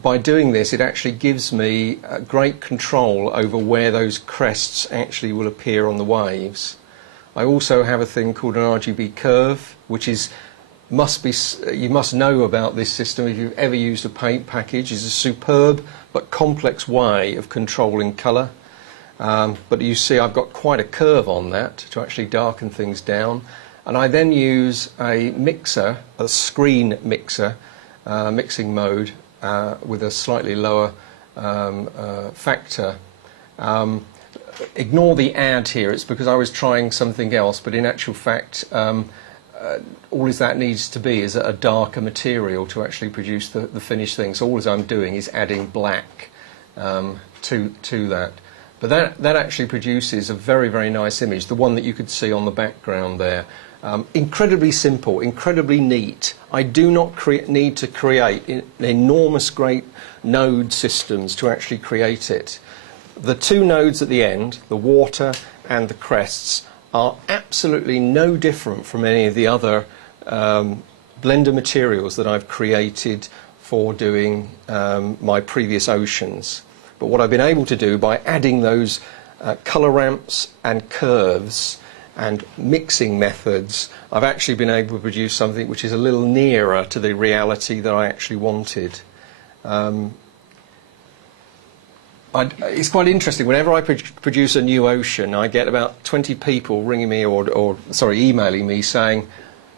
by doing this, it actually gives me great control over where those crests actually will appear on the waves. I also have a thing called an RGB curve, which is you must know about this system if you've ever used a paint package. It's a superb but complex way of controlling colour. But you see I've got quite a curve on that to actually darken things down. And I then use a mixer, a screen mixer, mixing mode with a slightly lower factor ignore the add here, it's because I was trying something else, but in actual fact, all that needs to be is a darker material to actually produce the finished thing. So all I'm doing is adding black to that. But that actually produces a very, very nice image, the one that you could see on the background there. Incredibly simple, incredibly neat. I do not need to create enormous great node systems to actually create it. The two nodes at the end, the water and the crests, are absolutely no different from any of the other Blender materials that I've created for doing my previous oceans. But what I've been able to do by adding those colour ramps and curves and mixing methods, I've actually been able to produce something which is a little nearer to the reality that I actually wanted. It's quite interesting. Whenever I produce a new ocean, I get about 20 people ringing me or emailing me saying,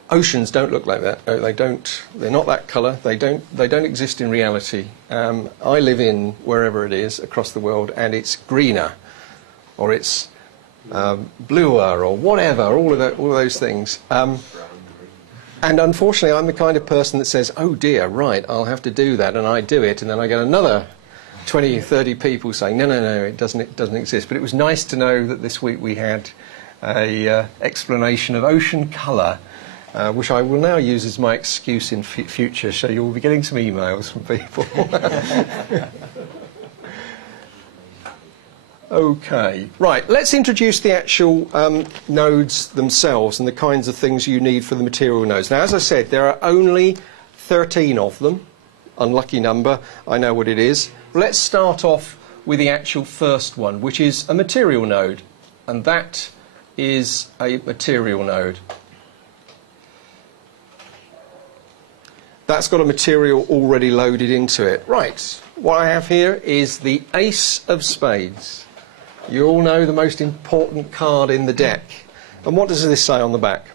oceans don't look like that. They're not that colour. They don't exist in reality. I live in wherever it is across the world, and it's greener, or it's bluer, or whatever. All of those things. And unfortunately, I'm the kind of person that says, "Oh dear, right, I'll have to do that," and I do it, and then I get another 20, 30 people saying, "No, it doesn't exist." But it was nice to know that this week we had a explanation of ocean colour. Which I will now use as my excuse in future, so you'll be getting some emails from people. Okay, right, let's introduce the actual nodes themselves and the kinds of things you need for the material nodes. Now, as I said, there are only 13 of them. Unlucky number, I know what it is. Let's start off with the actual first one, which is a material node, and that is a material node. That's got a material already loaded into it. Right, what I have here is the Ace of Spades. You all know the most important card in the deck. And what does this say on the back?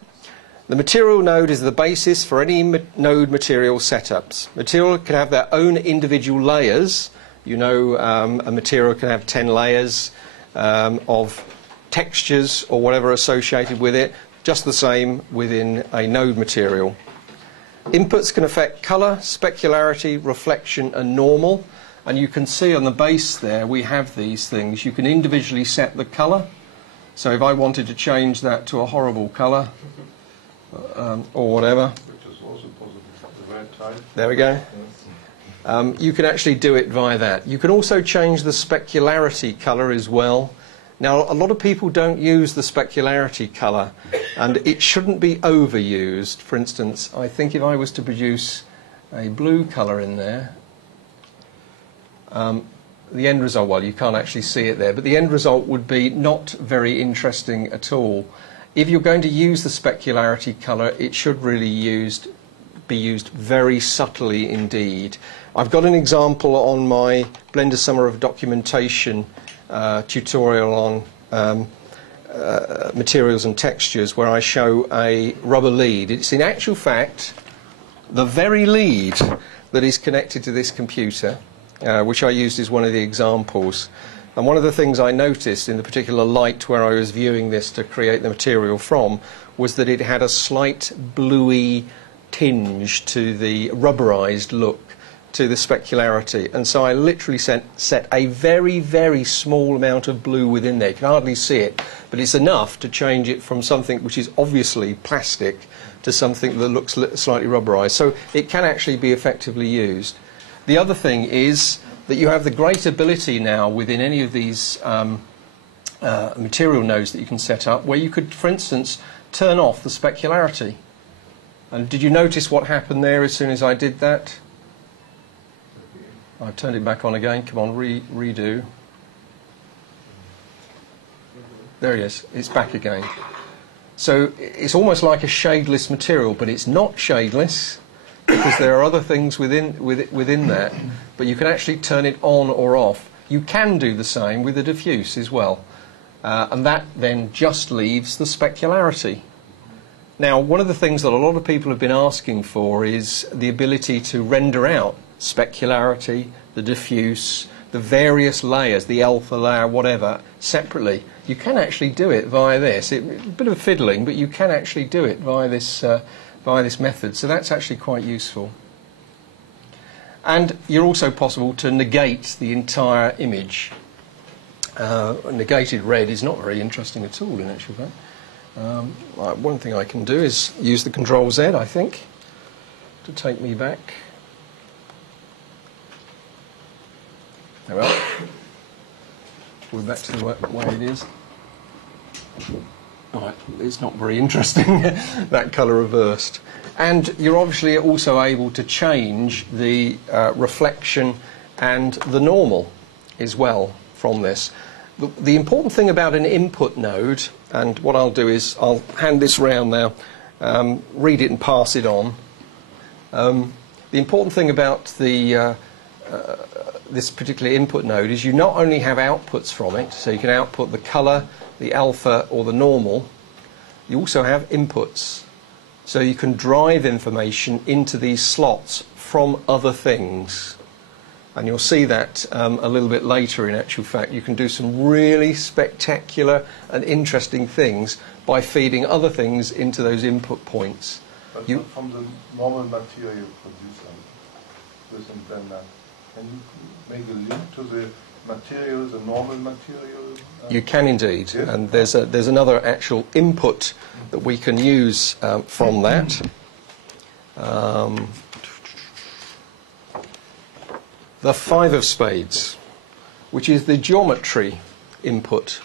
The material node is the basis for any node material setups. Material can have their own individual layers. You know, a material can have 10 layers of textures or whatever associated with it. Just the same within a node material. Inputs can affect colour, specularity, reflection and normal. And you can see on the base there we have these things. You can individually set the colour. So if I wanted to change that to a horrible colour or whatever. Which is also possible, the red type. There we go. You can actually do it via that. You can also change the specularity colour as well. Now, a lot of people don't use the specularity colour, and it shouldn't be overused. For instance, I think if I was to produce a blue colour in there, the end result, well, you can't actually see it there, but the end result would be not very interesting at all. If you're going to use the specularity colour, it should really be used very subtly indeed. I've got an example on my Blender Summer of Documentation tutorial on materials and textures where I show a rubber lead. It's in actual fact the very lead that is connected to this computer, which I used as one of the examples. And one of the things I noticed in the particular light where I was viewing this to create the material from was that it had a slight bluey tinge to the rubberized look, to the specularity, and so I literally set a very, very small amount of blue within there. You can hardly see it, but it's enough to change it from something which is obviously plastic to something that looks slightly rubberized. So it can actually be effectively used. The other thing is that you have the great ability now within any of these material nodes that you can set up where you could, for instance, turn off the specularity. And did you notice what happened there as soon as I did that? I've turned it back on again. Come on, redo. There it is. It's back again. So it's almost like a shadeless material, but it's not shadeless because there are other things within that. But you can actually turn it on or off. You can do the same with the diffuse as well. And that then just leaves the specularity. Now, one of the things that a lot of people have been asking for is the ability to render out specularity, the diffuse, the various layers, the alpha layer, whatever, separately. You can actually do it via this. A bit of fiddling, but you can actually do it via this method. So that's actually quite useful. And you're also possible to negate the entire image. Negated red is not very interesting at all, in actual fact. One thing I can do is use the Control Z, I think, to take me back. There we are. We're back to the way it is. Right, it's not very interesting, that colour reversed. And you're obviously also able to change the reflection and the normal as well from this. The important thing about an input node, and what I'll do is I'll hand this round now, read it and pass it on. The important thing about this particular input node is you not only have outputs from it, so you can output the colour, the alpha or the normal, you also have inputs. So you can drive information into these slots from other things. And you'll see that a little bit later in actual fact. You can do some really spectacular and interesting things by feeding other things into those input points. But from the normal material produced this and then that. Can you make a link to the material, the normal material? You can indeed, yes? And there's another actual input that we can use from that. The 5 of spades, which is the geometry input.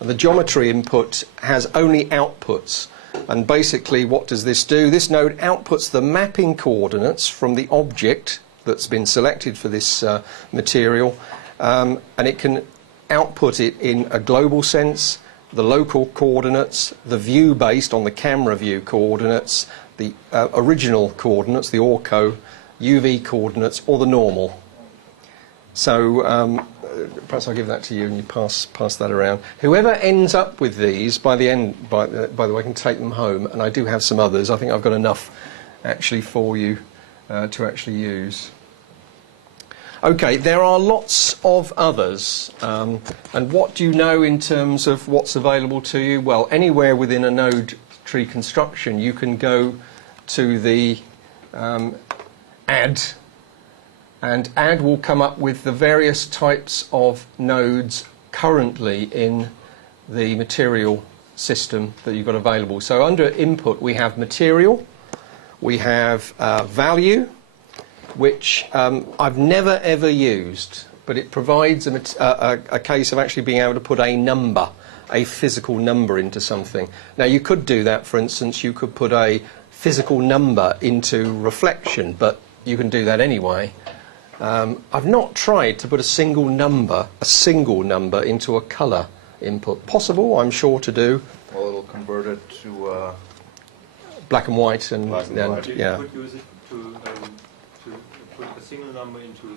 And the geometry input has only outputs. And basically, what does this do? This node outputs the mapping coordinates from the object that's been selected for this material, and it can output it in a global sense, the local coordinates, the view based on the camera view coordinates, the original coordinates, the orco, UV coordinates, or the normal. So perhaps I'll give that to you and you pass that around. Whoever ends up with these, by the end, by the way, I can take them home, and I do have some others. I think I've got enough actually for you to actually use. Okay, there are lots of others. And what do you know in terms of what's available to you? Well, anywhere within a node tree construction, you can go to the add, and add will come up with the various types of nodes currently in the material system that you've got available. So under input, we have material, we have value, which I've never ever used, but it provides a case of actually being able to put a number, a physical number into something. Now you could do that, for instance, you could put a physical number into reflection, but you can do that anyway. I've not tried to put a single number into a colour input. Possible, I'm sure, to do. Well, it'll convert it to black and white, and white. Yeah. You could use it to put a single number into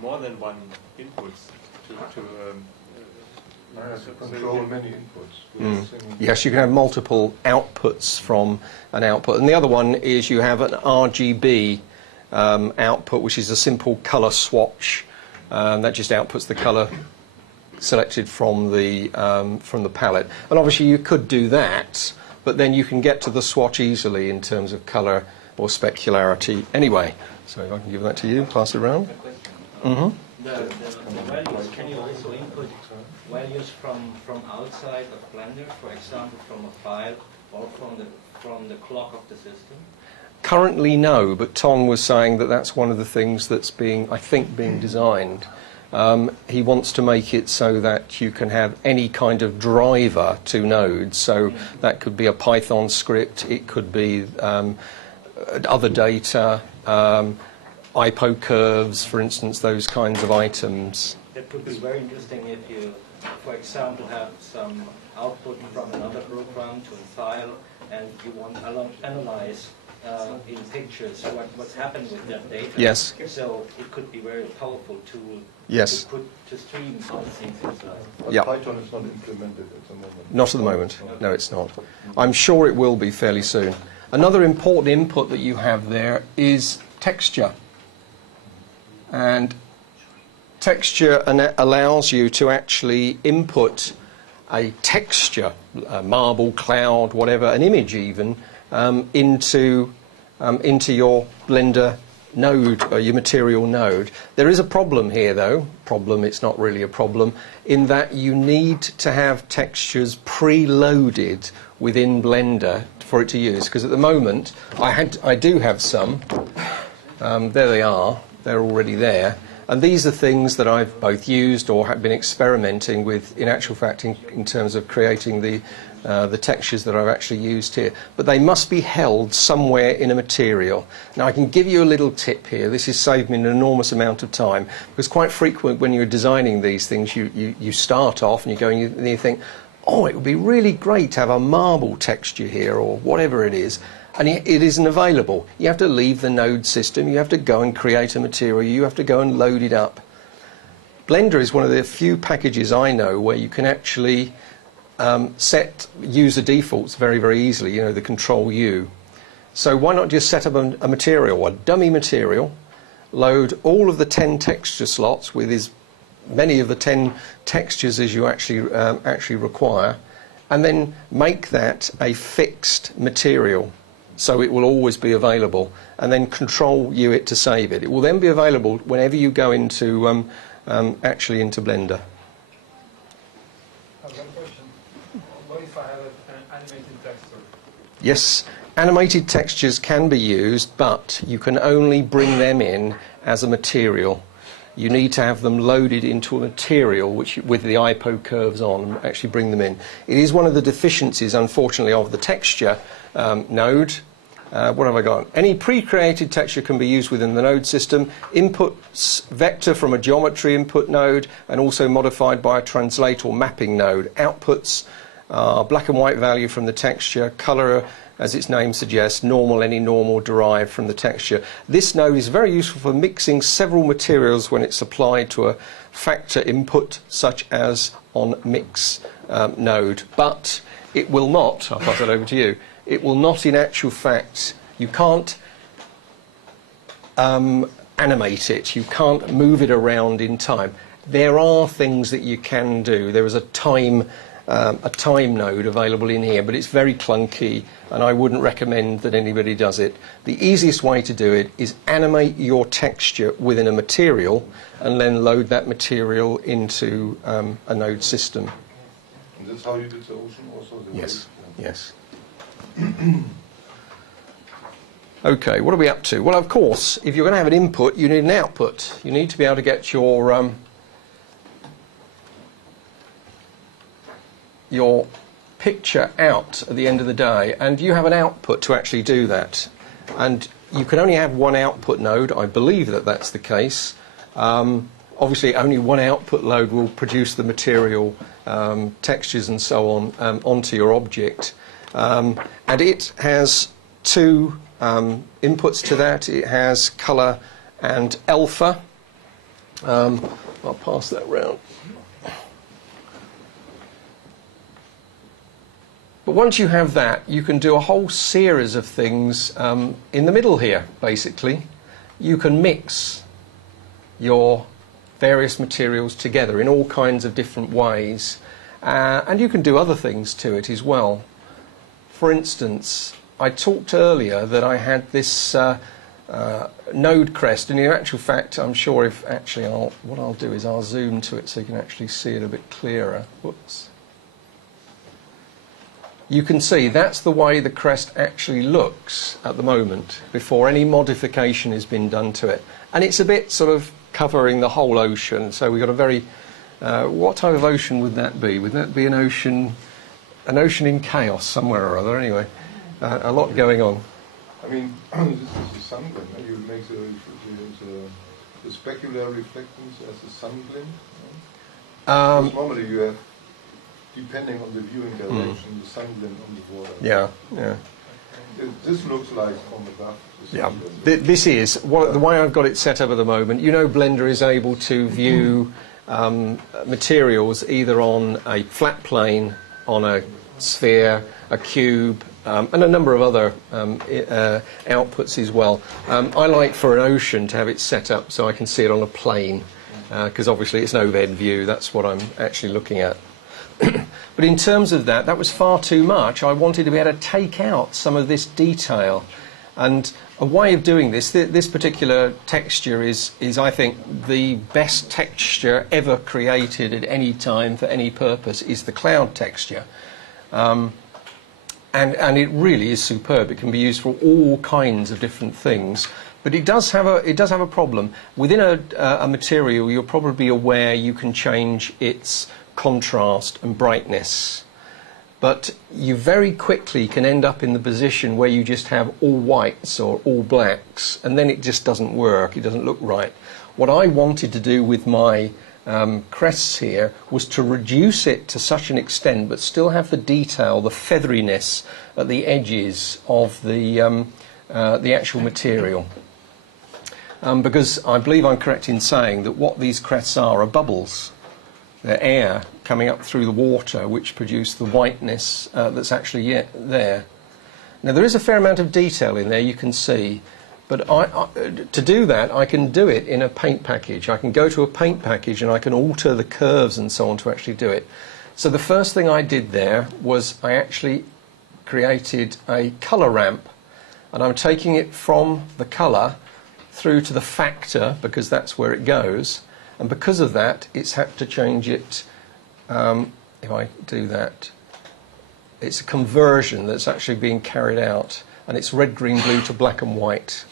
more than one inputs to control many inputs. Yes, you can have multiple outputs from an output. And the other one is you have an RGB output, which is a simple colour swatch. That just outputs the colour selected from the palette. And obviously you could do that, but then you can get to the swatch easily in terms of colour or specularity anyway. So if I can give that to you, pass it around. The values, can you also input values from outside of Blender, for example, from a file or from the clock of the system? Currently, no, but Tom was saying that that's one of the things that's being designed. He wants to make it so that you can have any kind of driver to nodes. So that could be a Python script, it could be other data, IPO curves, for instance, those kinds of items. That could be very interesting if you, for example, have some output from another program to a file, and you want to analyze in pictures what's happened with that data. Yes. So it could be a very powerful tool. Yes. To stream something inside. But Yeah. Python is not implemented at the moment. Not at the moment. No, it's not. I'm sure it will be fairly soon. Another important input that you have there is texture. And texture allows you to actually input a texture, a marble, cloud, whatever, an image even, into your Blender node, or your material node. There is a problem here though, it's not really a problem, in that you need to have textures preloaded within Blender for it to use, because at the moment I do have some, there they are, they're already there, and these are things that I've both used or have been experimenting with in actual fact in terms of creating the textures that I've actually used here. But they must be held somewhere in a material. Now I can give you a little tip here. This has saved me an enormous amount of time, because quite frequent when you're designing these things you start off and you think, oh, it would be really great to have a marble texture here or whatever it is, and it isn't available. You have to leave the node system, you have to go and create a material, you have to go and load it up. Blender is one of the few packages I know where you can actually set user defaults very, very easily, you know, the Control U. So why not just set up a material, a dummy material, load all of the 10 texture slots with as many of the 10 textures as you actually require, and then make that a fixed material so it will always be available, and then Control U it to save it. It will then be available whenever you go into actually into Blender. I have one question. What if I have an animated texture? Yes, animated textures can be used, but you can only bring them in as a material. You need to have them loaded into a material with the IPO curves on and actually bring them in. It is one of the deficiencies, unfortunately, of the texture node. What have I got? Any pre-created texture can be used within the node system. Inputs vector from a geometry input node, and also modified by a translate or mapping node. Outputs black and white value from the texture, color, as its name suggests, normal, any normal derived from the texture. This node is very useful for mixing several materials when it's applied to a factor input, such as on mix node. But it will not, I'll pass that over to you, it will not in actual fact, you can't animate it, you can't move it around in time. There are things that you can do. There is a time node available in here, but it's very clunky and I wouldn't recommend that anybody does it. The easiest way to do it is animate your texture within a material and then load that material into a node system. And that's how you did the ocean also? Yes, yes. Okay, what are we up to? Well, of course, if you're going to have an input, you need an output. You need to be able to get your picture out at the end of the day, and you have an output to actually do that. And you can only have one output node. I believe that that's the case. Obviously, only one output node will produce the material, textures and so on, onto your object. And it has two inputs to that. It has colour and alpha. I'll pass that round. But once you have that, you can do a whole series of things in the middle here, basically. You can mix your various materials together in all kinds of different ways. And you can do other things to it as well. For instance, I talked earlier that I had this node crest, and in actual fact, I'm sure if actually what I'll do is I'll zoom to it so you can actually see it a bit clearer. Whoops. You can see that's the way the crest actually looks at the moment before any modification has been done to it. And it's a bit sort of covering the whole ocean. So we've got a very... what type of ocean would that be? Would that be an ocean in chaos somewhere or other? Anyway, a lot going on. I mean, this is the sun glint. You make the specular reflectance as a sun glint. Because normally you have, depending on the viewing direction, the sun glint on the water. Yeah, yeah. This looks like from above. Yeah, this is the way I've got it set up at the moment. You know, Blender is able to view materials either on a flat plane, on a sphere, a cube, and a number of other outputs as well. I like for an ocean to have it set up so I can see it on a plane. because obviously it's an overhead view, that's what I'm actually looking at. But in terms of that, that was far too much. I wanted to be able to take out some of this detail. And a way of doing this, this particular texture is, I think, the best texture ever created at any time for any purpose, is the cloud texture. And it really is superb. It can be used for all kinds of different things. But it does have a problem. Within a material, you'll probably be aware you can change its contrast and brightness. But you very quickly can end up in the position where you just have all whites or all blacks, and then it just doesn't work, it doesn't look right. What I wanted to do with my crests here was to reduce it to such an extent but still have the detail, the featheriness at the edges of the actual material. Because I believe I'm correct in saying that what these crests are bubbles. They're air coming up through the water which produce the whiteness that's actually there. Now there is a fair amount of detail in there, you can see, but to do that I can do it in a paint package. I can go to a paint package and I can alter the curves and so on to actually do it. So the first thing I did there was I actually created a colour ramp, and I'm taking it from the colour through to the factor because that's where it goes. And because of that, it's had to change it. If I do that, it's a conversion that's actually being carried out, and it's red, green, blue to black and white.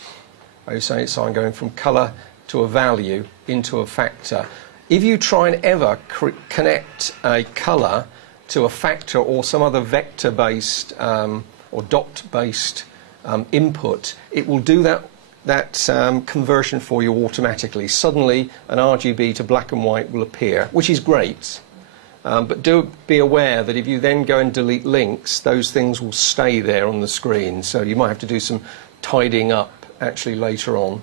So I'm going from colour to a value into a factor. If you try and ever connect a colour to a factor or some other vector-based or dot-based input, it will do that conversion for you automatically. Suddenly an RGB to black and white will appear, which is great. But do be aware that if you then go and delete links, those things will stay there on the screen. So you might have to do some tidying up actually later on.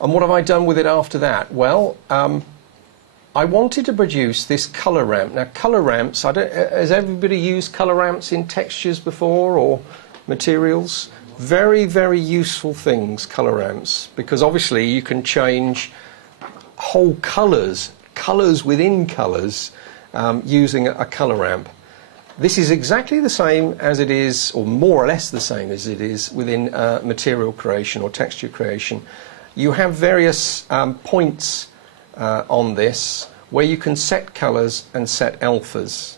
And what have I done with it after that? Well, I wanted to produce this colour ramp. Now colour ramps, has everybody used colour ramps in textures before or materials? Very, very useful things, colour ramps, because obviously you can change whole colours within colours using a colour ramp. This is exactly the same as it is, or more or less the same as it is within material creation or texture creation. You have various points on this where you can set colours and set alphas.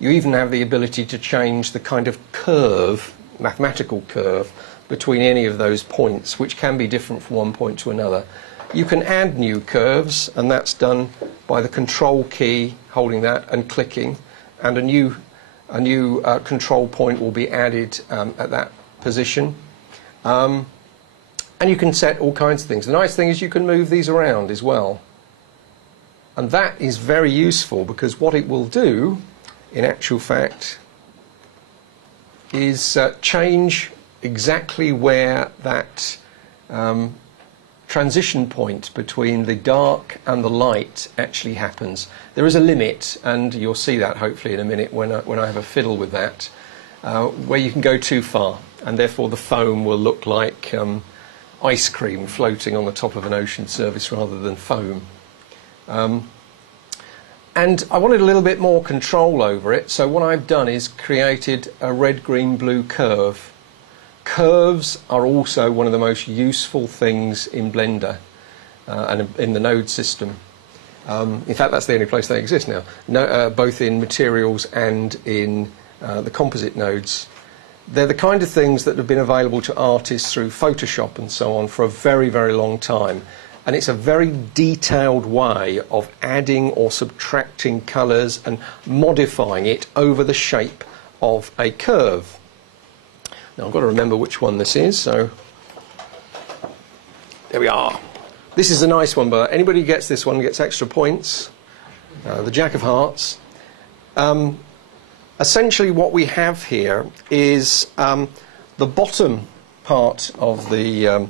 You even have the ability to change the kind of curve, mathematical curve, between any of those points, which can be different from one point to another. You can add new curves, and that's done by the control key, holding that and clicking, and a new control point will be added at that position. And you can set all kinds of things. The nice thing is you can move these around as well. And that is very useful, because what it will do, in actual fact, is change exactly where that transition point between the dark and the light actually happens. There is a limit, and you'll see that hopefully in a minute when I have a fiddle with that, where you can go too far, and therefore the foam will look like ice cream floating on the top of an ocean surface rather than foam. And I wanted a little bit more control over it, so what I've done is created a red, green, blue curve. Curves are also one of the most useful things in Blender and in the node system. In fact, that's the only place they exist now, both in materials and in the composite nodes. They're the kind of things that have been available to artists through Photoshop and so on for a very, very long time. And it's a very detailed way of adding or subtracting colours and modifying it over the shape of a curve. Now I've got to remember which one this is, so there we are. This is a nice one, but anybody who gets this one gets extra points. The Jack of Hearts. Essentially what we have here is the bottom part of the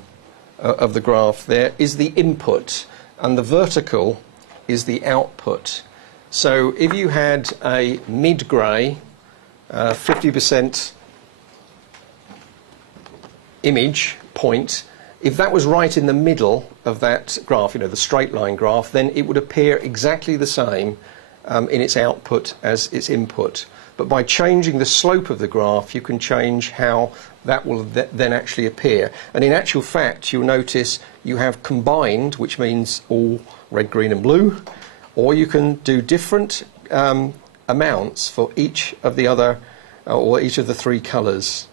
graph there is the input, and the vertical is the output. So if you had a mid-grey, 50% image point If that was right in the middle of that graph, you know, the straight line graph, then it would appear exactly the same in its output as its input. But by changing the slope of the graph, you can change how that will then actually appear. And in actual fact, you'll notice you have combined, which means all red, green and blue, or you can do different amounts for each of the other, or each of the three colours.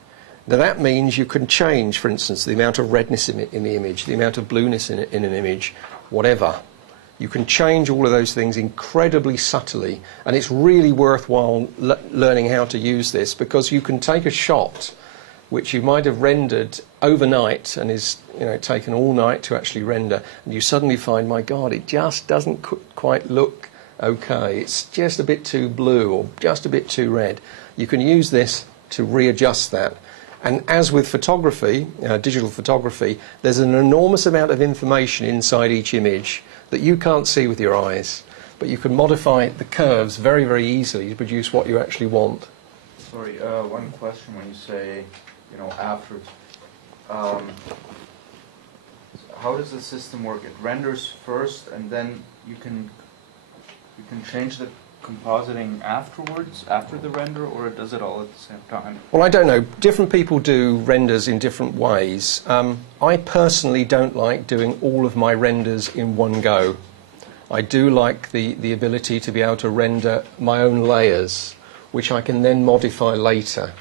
Now that means you can change, for instance, the amount of redness in the image, the amount of blueness in an image, whatever. You can change all of those things incredibly subtly, and it's really worthwhile learning how to use this, because you can take a shot which you might have rendered overnight and is, you know, taken all night to actually render, and you suddenly find, my God, it just doesn't quite look okay. It's just a bit too blue or just a bit too red. You can use this to readjust that. And as with photography, digital photography, there's an enormous amount of information inside each image that you can't see with your eyes, but you can modify the curves very, very easily to produce what you actually want. Sorry, one question when you say, you know, after. How does the system work? It renders first, and then you can change the compositing afterwards, after the render, or does it all at the same time? Well, I don't know. Different people do renders in different ways. I personally don't like doing all of my renders in one go. I do like the ability to be able to render my own layers, which I can then modify later.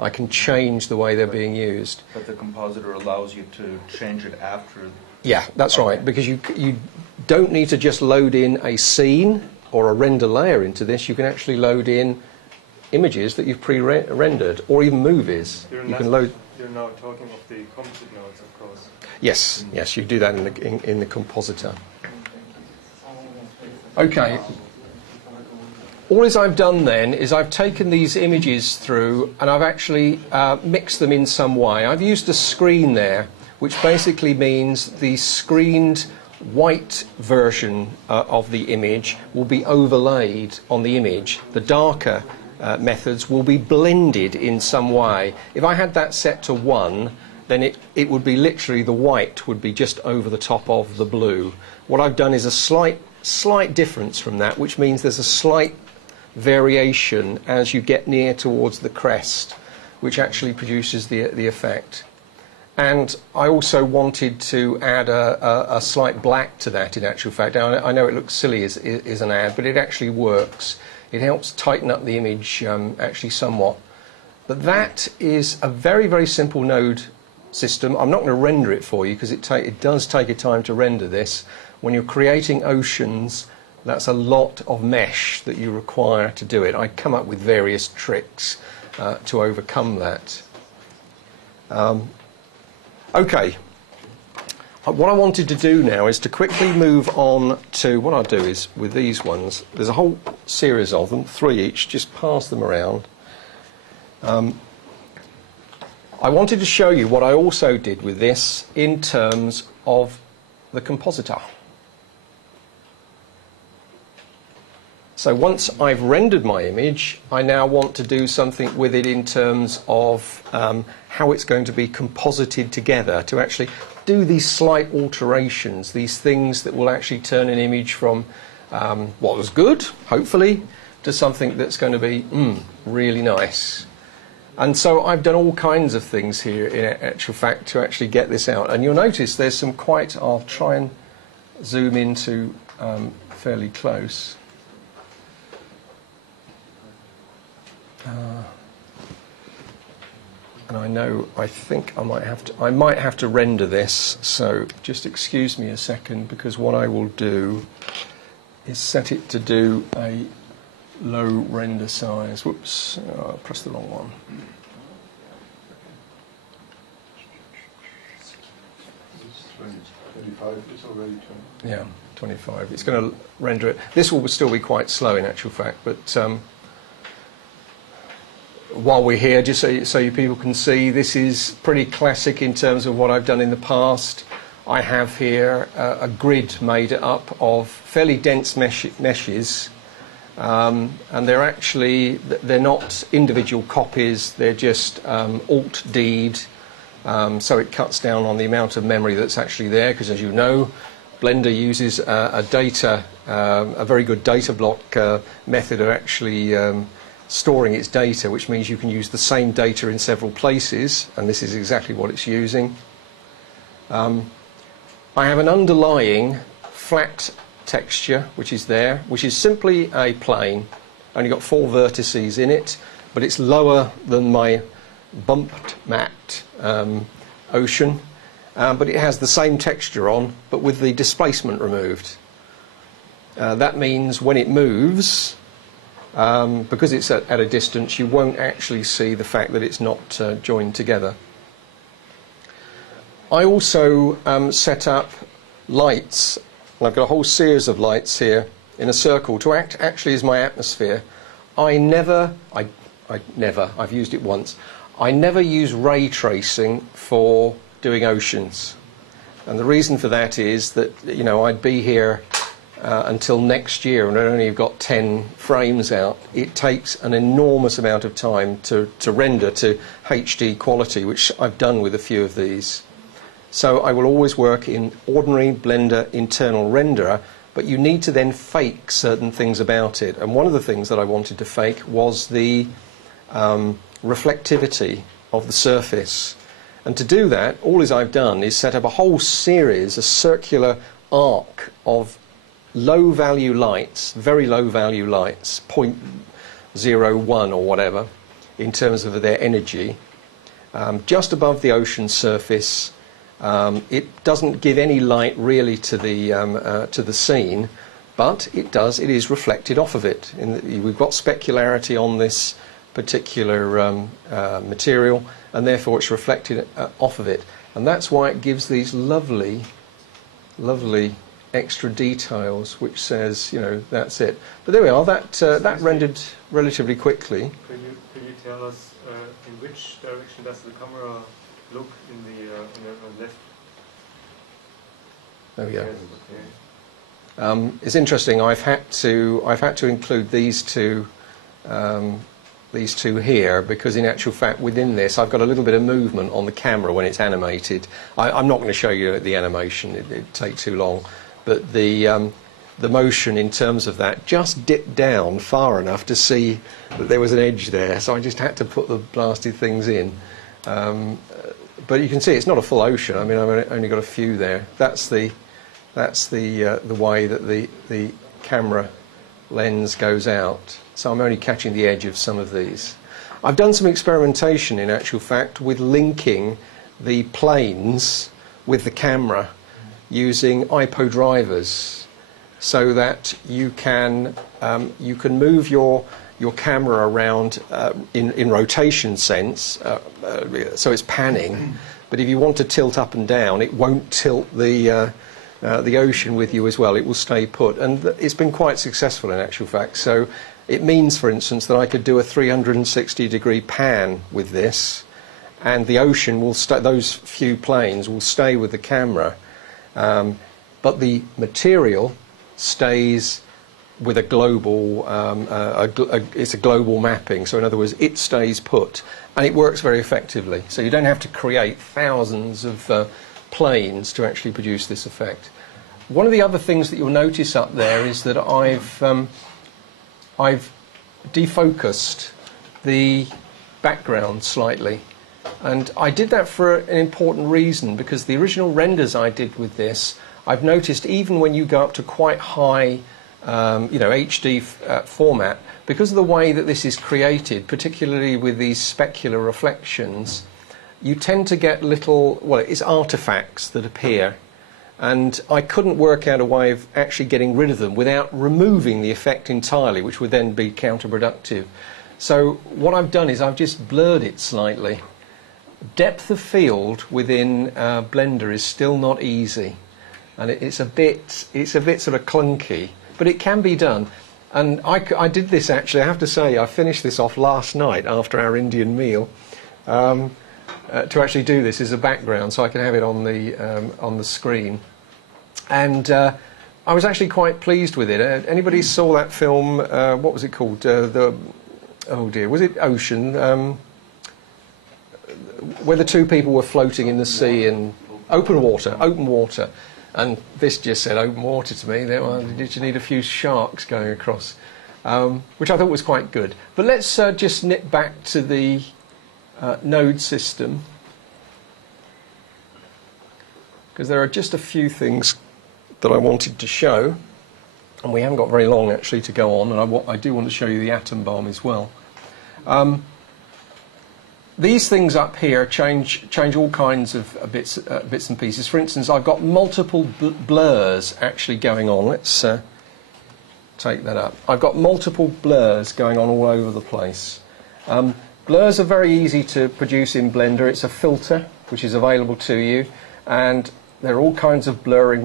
I can change the way they're being used. But the compositor allows you to change it after? Yeah, that's right, because you don't need to just load in a scene or a render layer into this. You can actually load in images that you've pre-rendered, or even movies. You're now talking of the composite nodes, of course. Yes, yes, you do that in the compositor. Okay. All I've done then is I've taken these images through and I've actually mixed them in some way. I've used a screen there, which basically means the screened white version of the image will be overlaid on the image. The darker methods will be blended in some way. If I had that set to 1, then it would be literally the white would be just over the top of the blue. What I've done is a slight difference from that, which means there's a slight variation as you get near towards the crest, which actually produces the effect. And I also wanted to add a slight black to that, in actual fact. Now, I know it looks silly as an ad, but it actually works. It helps tighten up the image actually somewhat. But that is a very, very simple node system. I'm not going to render it for you because it does take a time to render this. When you're creating oceans, that's a lot of mesh that you require to do it. I come up with various tricks to overcome that. Okay, what I wanted to do now is to quickly move on to, what I'll do is, with these ones, there's a whole series of them, 3 each, just pass them around. I wanted to show you what I also did with this in terms of the compositor. So once I've rendered my image, I now want to do something with it in terms of how it's going to be composited together, to actually do these slight alterations, these things that will actually turn an image from what was good, hopefully, to something that's going to be really nice. And so I've done all kinds of things here, in actual fact, to actually get this out. And you'll notice there's some quite, I'll try and zoom into fairly close. And I think I might have to render this, so just excuse me a second, because what I will do is set it to do a low render size. Whoops, I pressed the wrong one. It's 25, it's already 20. Yeah, 25. It's going to render it. This will still be quite slow in actual fact, but while we're here, just so you people can see, this is pretty classic in terms of what I've done in the past. I have here a grid made up of fairly dense meshes, and they're not individual copies, they're just Alt-D'd So it cuts down on the amount of memory that's actually there, because as you know, Blender uses a very good data block method of actually storing its data, which means you can use the same data in several places, and this is exactly what it's using. I have an underlying flat texture which is there, which is simply a plane, only got 4 vertices in it, but it's lower than my bumped matte ocean, but it has the same texture on, but with the displacement removed. That means when it moves, because it's at a distance, you won't actually see the fact that it's not joined together. I also set up lights, and I've got a whole series of lights here in a circle to act actually as my atmosphere. I've used it once. I never use ray tracing for doing oceans, and the reason for that is that, you know, I'd be here until next year and I'd only have got 10 frames out. It takes an enormous amount of time to render to HD quality, which I've done with a few of these. So I will always work in ordinary Blender internal renderer, but you need to then fake certain things about it. And one of the things that I wanted to fake was the reflectivity of the surface. And to do that, all I've done is set up a whole series, a circular arc of low-value lights, very low-value lights, 0.01 or whatever, in terms of their energy, just above the ocean surface. It doesn't give any light really to the scene, but it is reflected off of it. We've got specularity on this particular material, and therefore it's reflected off of it. And that's why it gives these lovely, lovely extra details, which says, you know, that's it. But there we are. That rendered relatively quickly. Could you tell us in which direction does the camera look on the left? There we go. It's interesting. I've had to include these two here, because in actual fact within this I've got a little bit of movement on the camera when it's animated. I'm not going to show you the animation, it'd take too long, but the motion in terms of that just dipped down far enough to see that there was an edge there, so I just had to put the blasted things in. But you can see it's not a full ocean. I mean, I've only got a few there. That's the way that the camera lens goes out. So I'm only catching the edge of some of these. I've done some experimentation, in actual fact, with linking the planes with the camera using IPO drivers, so that you can move your camera around in rotation sense, so it's panning. But if you want to tilt up and down, it won't tilt the ocean with you as well. It will stay put, and it's been quite successful in actual fact. So it means, for instance, that I could do a 360-degree pan with this, and the ocean will those few planes will stay with the camera, but the material stays with a global. It's a global mapping. So in other words, it stays put, and it works very effectively. So you don't have to create thousands of planes to actually produce this effect. One of the other things that you'll notice up there is that I've defocused the background slightly, and I did that for an important reason, because the original renders I did with this, I've noticed even when you go up to quite high HD format, because of the way that this is created, particularly with these specular reflections, you tend to get little, it's artifacts that appear, and I couldn't work out a way of actually getting rid of them without removing the effect entirely, which would then be counterproductive. So what I've done is I've just blurred it slightly. Depth of field within Blender is still not easy, and it's a bit sort of clunky, but it can be done. And I did this actually, I have to say, I finished this off last night after our Indian meal, to actually do this as a background, so I can have it on the screen. And I was actually quite pleased with it. Anybody saw that film? What was it called? Oh dear, was it Ocean? where the two people were floating in the sea in open water, and this just said open water to me. Well, did you need a few sharks going across? Which I thought was quite good. But let's just nip back to the node system, because there are just a few things that I wanted to show, and we haven't got very long actually to go on, and I do want to show you the atom bomb as well. These things up here change all kinds of bits and pieces. For instance, I've got multiple blurs actually going on. Let's take that up. I've got multiple blurs going on all over the place. Blurs are very easy to produce in Blender. It's a filter which is available to you, and there are all kinds of blurring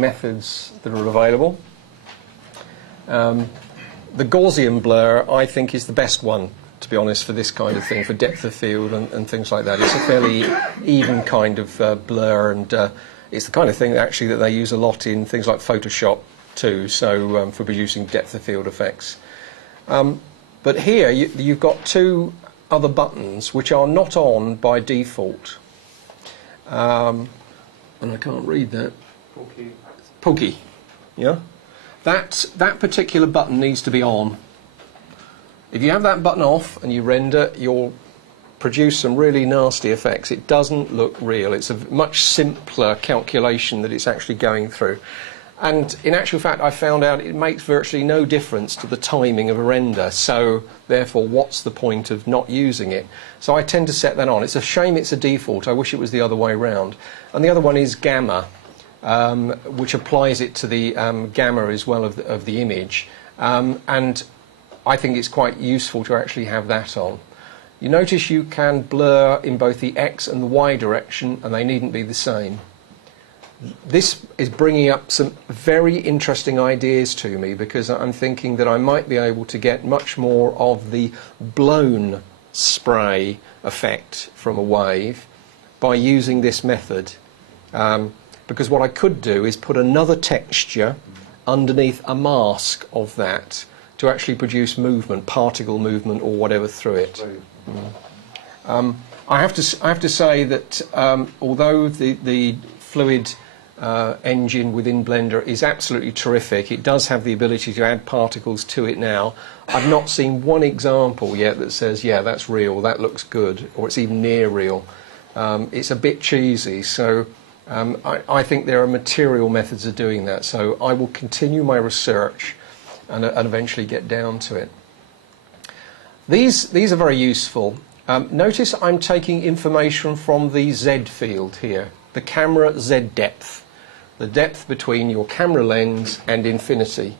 methods that are available. The Gaussian blur, I think, is the best one, to be honest, for this kind of thing, for depth of field and things like that. It's a fairly even kind of blur, and it's the kind of thing actually that they use a lot in things like Photoshop too, so for producing depth of field effects. But here you've got two other buttons which are not on by default. And I can't read that. Pokey. Yeah? That particular button needs to be on. If you have that button off and you render, you'll produce some really nasty effects. It doesn't look real. It's a much simpler calculation that it's actually going through. And in actual fact, I found out it makes virtually no difference to the timing of a render. So therefore, what's the point of not using it? So I tend to set that on. It's a shame it's a default. I wish it was the other way around. And the other one is gamma, which applies it to the gamma as well of the image. And I think it's quite useful to actually have that on. You notice you can blur in both the X and the Y direction, and they needn't be the same. This is bringing up some very interesting ideas to me, because I'm thinking that I might be able to get much more of the blown spray effect from a wave by using this method. Because what I could do is put another texture underneath a mask of that to actually produce movement, particle movement or whatever through it. I have to say that although the fluid engine within Blender is absolutely terrific, it does have the ability to add particles to it now. I've not seen one example yet that says, yeah, that's real, that looks good, or it's even near real. It's a bit cheesy, so I think there are material methods of doing that. So I will continue my research and eventually get down to it. These are very useful. Notice I'm taking information from the Z field here, the camera Z depth, the depth between your camera lens and infinity.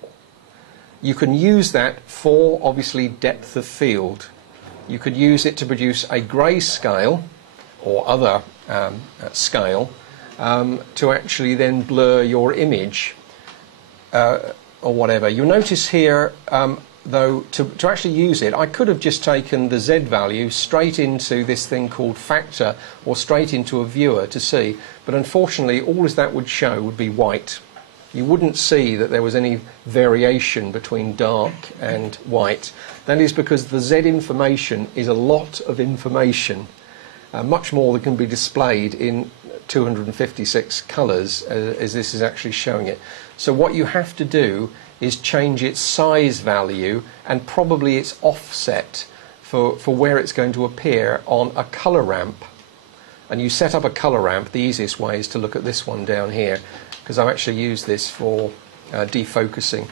You can use that for, obviously, depth of field. You could use it to produce a grayscale or other scale to actually then blur your image or whatever. You'll notice here, though, to actually use it, I could have just taken the Z value straight into this thing called factor, or straight into a viewer to see, but unfortunately all that would show would be white. You wouldn't see that there was any variation between dark and white. That is because the Z information is a lot of information, much more than can be displayed in 256 colours as this is actually showing it. So what you have to do is change its size value and probably its offset for where it's going to appear on a colour ramp. And you set up a colour ramp. The easiest way is to look at this one down here, because I've actually used this for defocusing.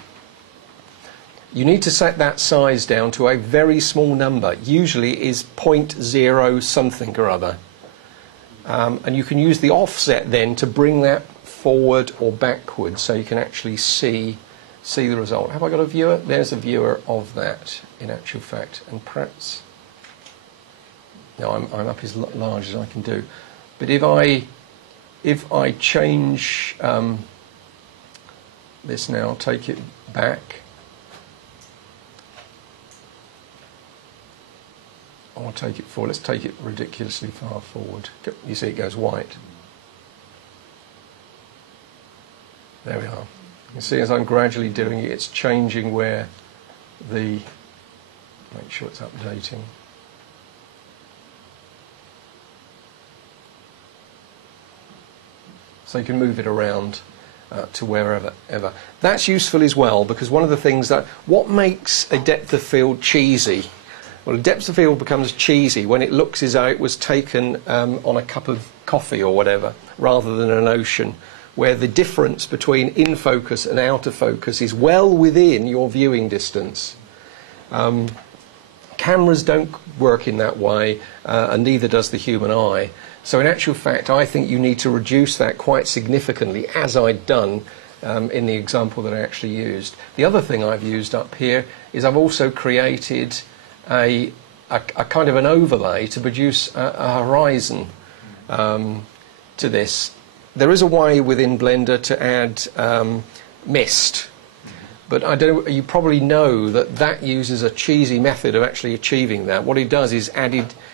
You need to set that size down to a very small number, usually is 0.0 something or other. And you can use the offset then to bring that forward or backward so you can actually see the result. Have I got a viewer? There's a viewer of that in actual fact, and perhaps no, I'm up as large as I can do. But if I change this now, take it back, or take it forward. Let's take it ridiculously far forward. You see, it goes white. There we are. You can see as I'm gradually doing it, it's changing where the... Make sure it's updating. So you can move it around to wherever. That's useful as well, because one of the things what makes a depth of field cheesy? Well, a depth of field becomes cheesy when it looks as though it was taken on a cup of coffee or whatever, rather than an ocean, where the difference between in focus and out of focus is well within your viewing distance. Cameras don't work in that way, and neither does the human eye. So in actual fact, I think you need to reduce that quite significantly, as I'd done in the example that I actually used. The other thing I've used up here is I've also created a kind of an overlay to produce a horizon to this. There is a way within Blender to add mist, but you probably know that uses a cheesy method of actually achieving that. What it does is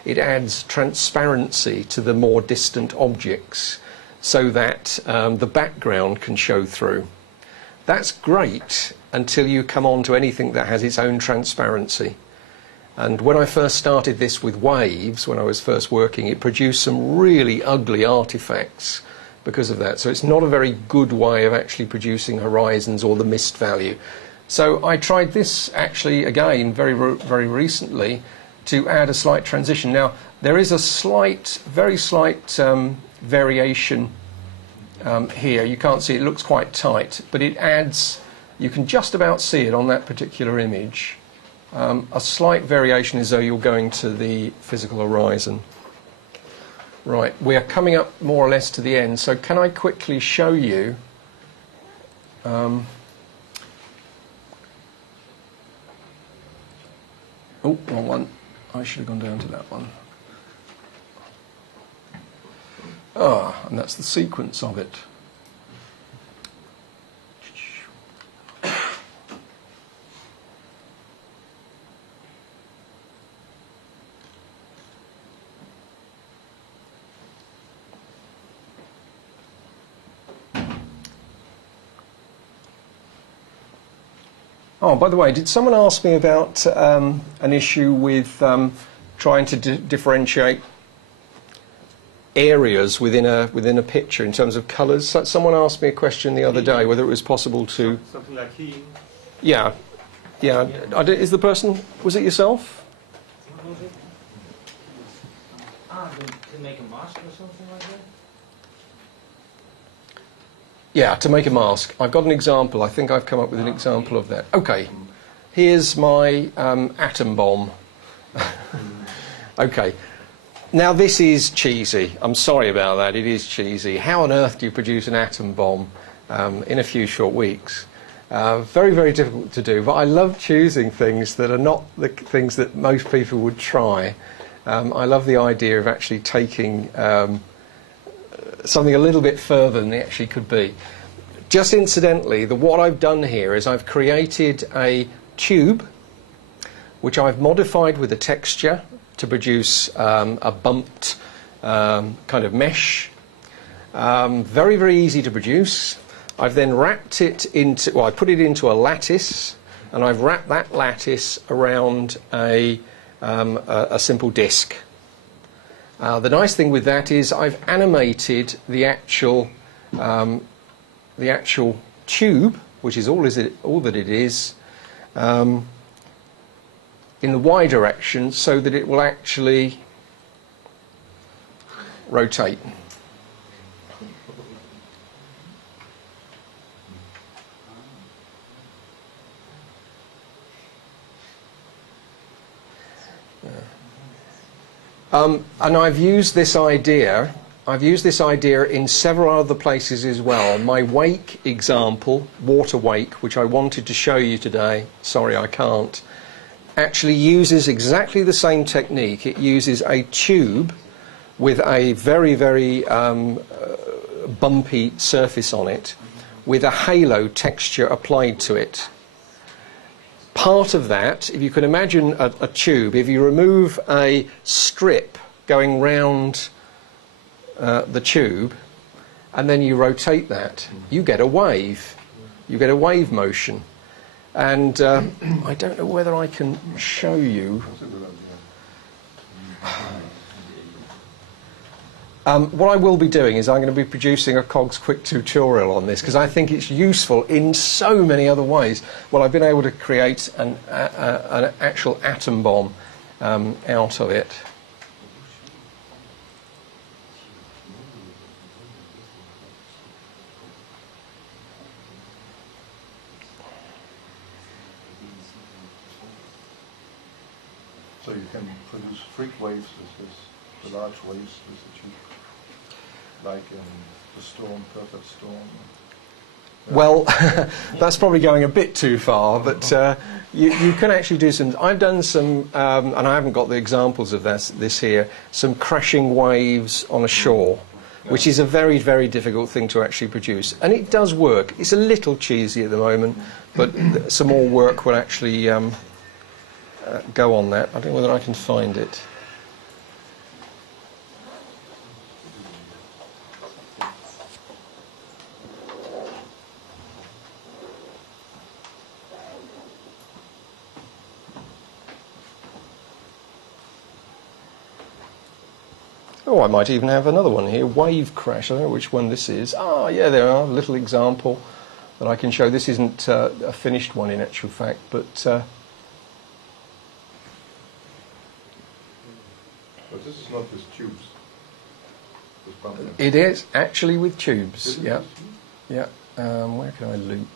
it adds transparency to the more distant objects so that the background can show through. That's great until you come on to anything that has its own transparency. And when I first started this with waves, when I was first working, it produced some really ugly artifacts because of that. So it's not a very good way of actually producing horizons or the mist value. So I tried this actually again very recently to add a slight transition. Now there is a very slight variation here. You can't see it, looks quite tight, but it adds, you can just about see it on that particular image. A slight variation as though you're going to the physical horizon. Right, we are coming up more or less to the end, so can I quickly show you oh, wrong one. I should have gone down to that one. And that's the sequence of it. Oh, by the way, did someone ask me about an issue with trying to differentiate areas within a picture in terms of colours? So someone asked me a question the other day whether it was possible to... Something like keying? Yeah. Is the person... Was it yourself? What was it? To make a mask or something like that? Yeah, to make a mask. I've got an example. I think I've come up with an example of that. Okay, here's my atom bomb. Okay, now this is cheesy. I'm sorry about that. It is cheesy. How on earth do you produce an atom bomb in a few short weeks? Very, very difficult to do, but I love choosing things that are not the things that most people would try. I love the idea of actually taking... something a little bit further than it actually could be. Just incidentally, what I've done here is I've created a tube which I've modified with a texture to produce a bumped kind of mesh. Very, very easy to produce. I've then wrapped it into, well, I put it into a lattice, and I've wrapped that lattice around a simple disc. The nice thing with that is I've animated the actual tube, which is all that it is, in the Y direction, so that it will actually rotate. And I've used this idea in several other places as well. My wake example, water wake, which I wanted to show you today, sorry I can't, actually uses exactly the same technique. It uses a tube with a very, very bumpy surface on it, with a halo texture applied to it. Part of that, if you can imagine a tube, if you remove a strip going round the tube and then you rotate that, you get a wave. You get a wave motion. And I don't know whether I can show you. What I will be doing is I'm going to be producing a COGS quick tutorial on this because I think it's useful in so many other ways. Well, I've been able to create an actual atom bomb out of it. So you can produce freak waves with the large waves with the tube, like in the storm, perfect storm. Yeah. Well, that's probably going a bit too far, but you can actually do some. I've done some, and I haven't got the examples of this here, some crashing waves on a shore, which is a very, very difficult thing to actually produce. And it does work. It's a little cheesy at the moment, but some more work will actually go on that. I don't know whether I can find it. Oh, I might even have another one here, wave crash. I don't know which one this is. Ah, yeah, there are, a little example that I can show. This isn't a finished one in actual fact, but... But this is not with tubes. It is actually with tubes, yeah. Yeah. Where can I loop?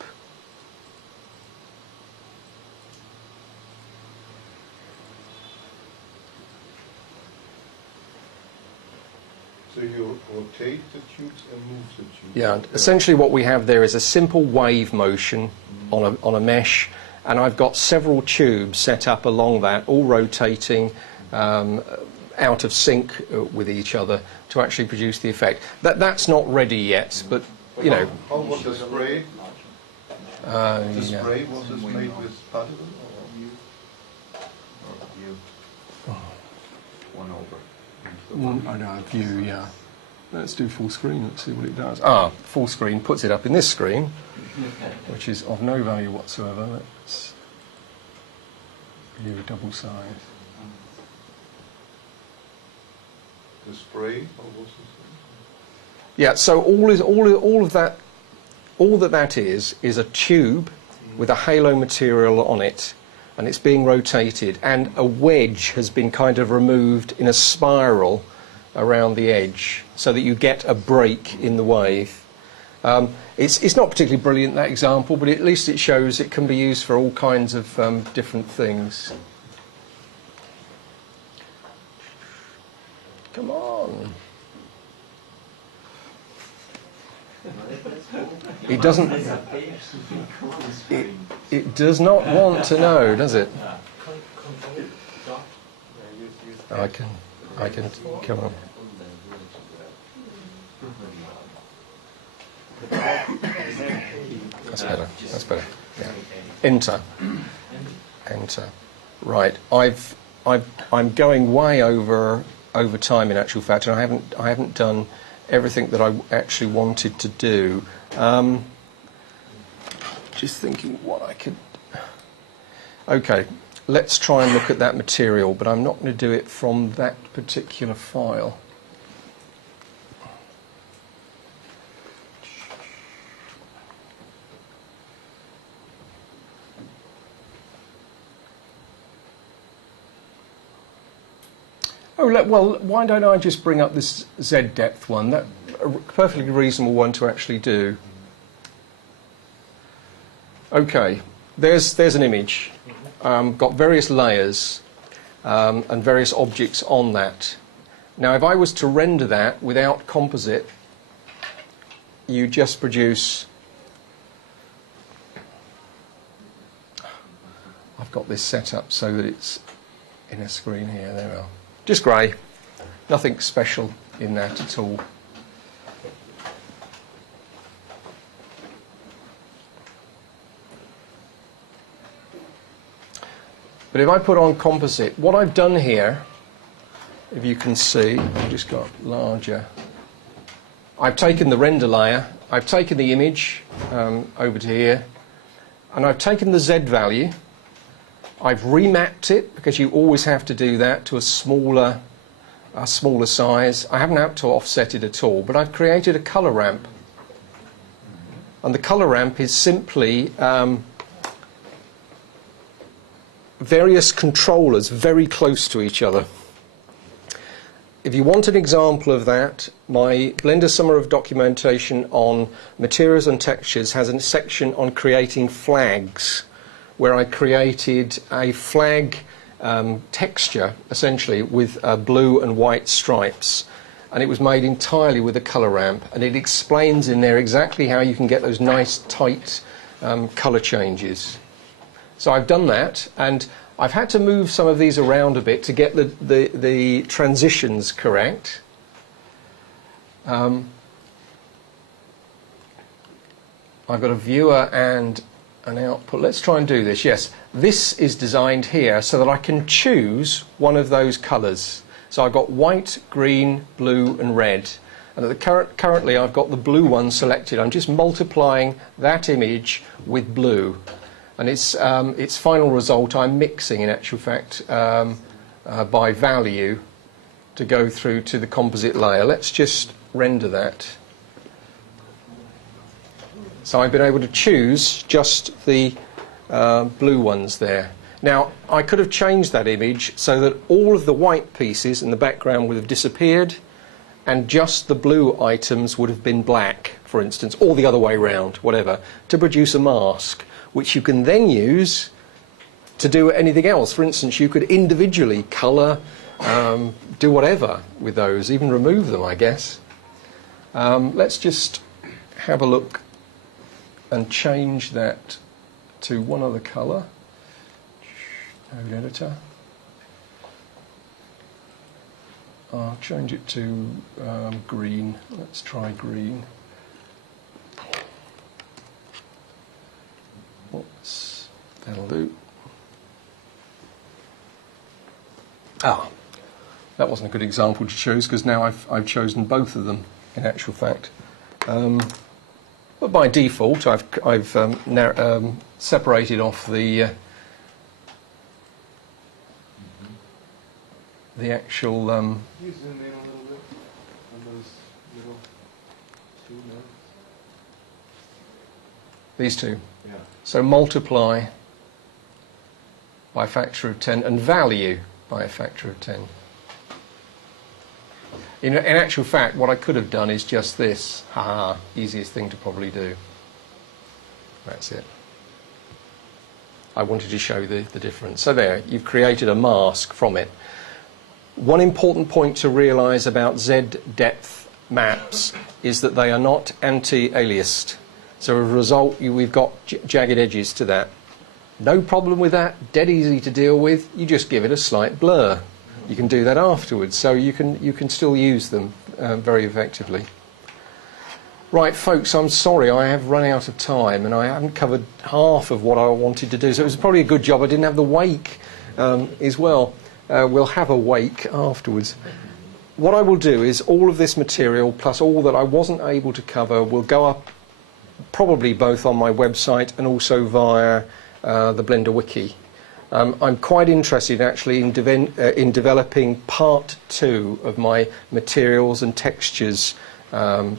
So you rotate the tubes and move the tubes. Yeah, essentially what we have there is a simple wave motion on a mesh, and I've got several tubes set up along that, all rotating out of sync with each other to actually produce the effect. That's not ready yet, but you know. How was the spray? The spray, was this made with particle or One over. I know, view, yeah. Let's do full screen, let's see what it does. Ah, full screen puts it up in this screen, which is of no value whatsoever. Let's view double size. the spray? Or was this? Yeah, so all that is a tube with a halo material on it, and it's being rotated, and a wedge has been kind of removed in a spiral around the edge so that you get a break in the wave. It's not particularly brilliant, that example, but at least it shows it can be used for all kinds of different things. Come on. It doesn't. It does not want to know, does it? I can. Come on. That's better. That's better. Yeah. Enter. Enter. Right. I'm going way over time in actual fact, and I haven't done everything that I actually wanted to do. Just thinking what I could... Okay, let's try and look at that material, but I'm not going to do it from that particular file. Oh, well, why don't I just bring up this Z depth one? That's a perfectly reasonable one to actually do. Okay, there's an image. Got various layers and various objects on that. Now, if I was to render that without composite, you just produce... I've got this set up so that it's in a screen here. There we are. Just grey, nothing special in that at all. But if I put on composite, what I've done here, if you can see, I've just got larger. I've taken the render layer, I've taken the image over to here, and I've taken the Z value. I've remapped it, because you always have to do that, to a smaller a smaller size. I haven't had to offset it at all, but I've created a colour ramp. And the colour ramp is simply various controllers very close to each other. If you want an example of that, my Blender Summer of Documentation on Materials and Textures has a section on creating flags, where I created a flag texture, essentially, with blue and white stripes. And it was made entirely with a colour ramp. And it explains in there exactly how you can get those nice, tight colour changes. So I've done that, and I've had to move some of these around a bit to get the transitions correct. I've got a viewer and an output. Let's try and do this. Yes, this is designed here so that I can choose one of those colours. So I've got white, green, blue and red. And at the currently I've got the blue one selected. I'm just multiplying that image with blue. And its final result I'm mixing, in actual fact, by value to go through to the composite layer. Let's just render that. So I've been able to choose just the blue ones there. Now, I could have changed that image so that all of the white pieces in the background would have disappeared and just the blue items would have been black, for instance, or the other way round, whatever, to produce a mask, which you can then use to do anything else. For instance, you could individually colour, do whatever with those, even remove them, I guess. Let's just have a look and change that to one other colour. Node editor. I'll change it to green. Let's try green. What's that'll do? Ah, that wasn't a good example to choose because now I've chosen both of them. In actual fact, but by default, I've separated off the actual. Can you zoom in a little bit on those little two nodes? These two. Yeah. So multiply by a factor of 10 and value by a factor of 10. In actual fact, what I could have done is just this. Haha, easiest thing to probably do. That's it. I wanted to show the difference. So there, you've created a mask from it. One important point to realise about Z-depth maps is that they are not anti-aliased. So as a result, we've got jagged edges to that. No problem with that, dead easy to deal with. You just give it a slight blur. You can do that afterwards, so you can still use them very effectively. Right, folks, I'm sorry, I have run out of time, and I haven't covered half of what I wanted to do. So it was probably a good job I didn't have the wake as well. We'll have a wake afterwards. What I will do is all of this material, plus all that I wasn't able to cover, will go up probably both on my website and also via the Blender Wiki. I'm quite interested actually in developing part 2 of my materials and textures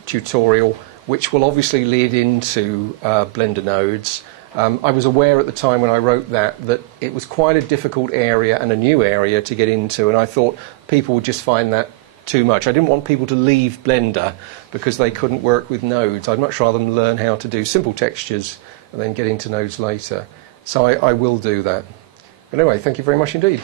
tutorial, which will obviously lead into Blender nodes. I was aware at the time when I wrote that it was quite a difficult area and a new area to get into, and I thought people would just find that too much. I didn't want people to leave Blender because they couldn't work with nodes. I'd much rather them learn how to do simple textures and then get into nodes later. So I will do that. But anyway, thank you very much indeed.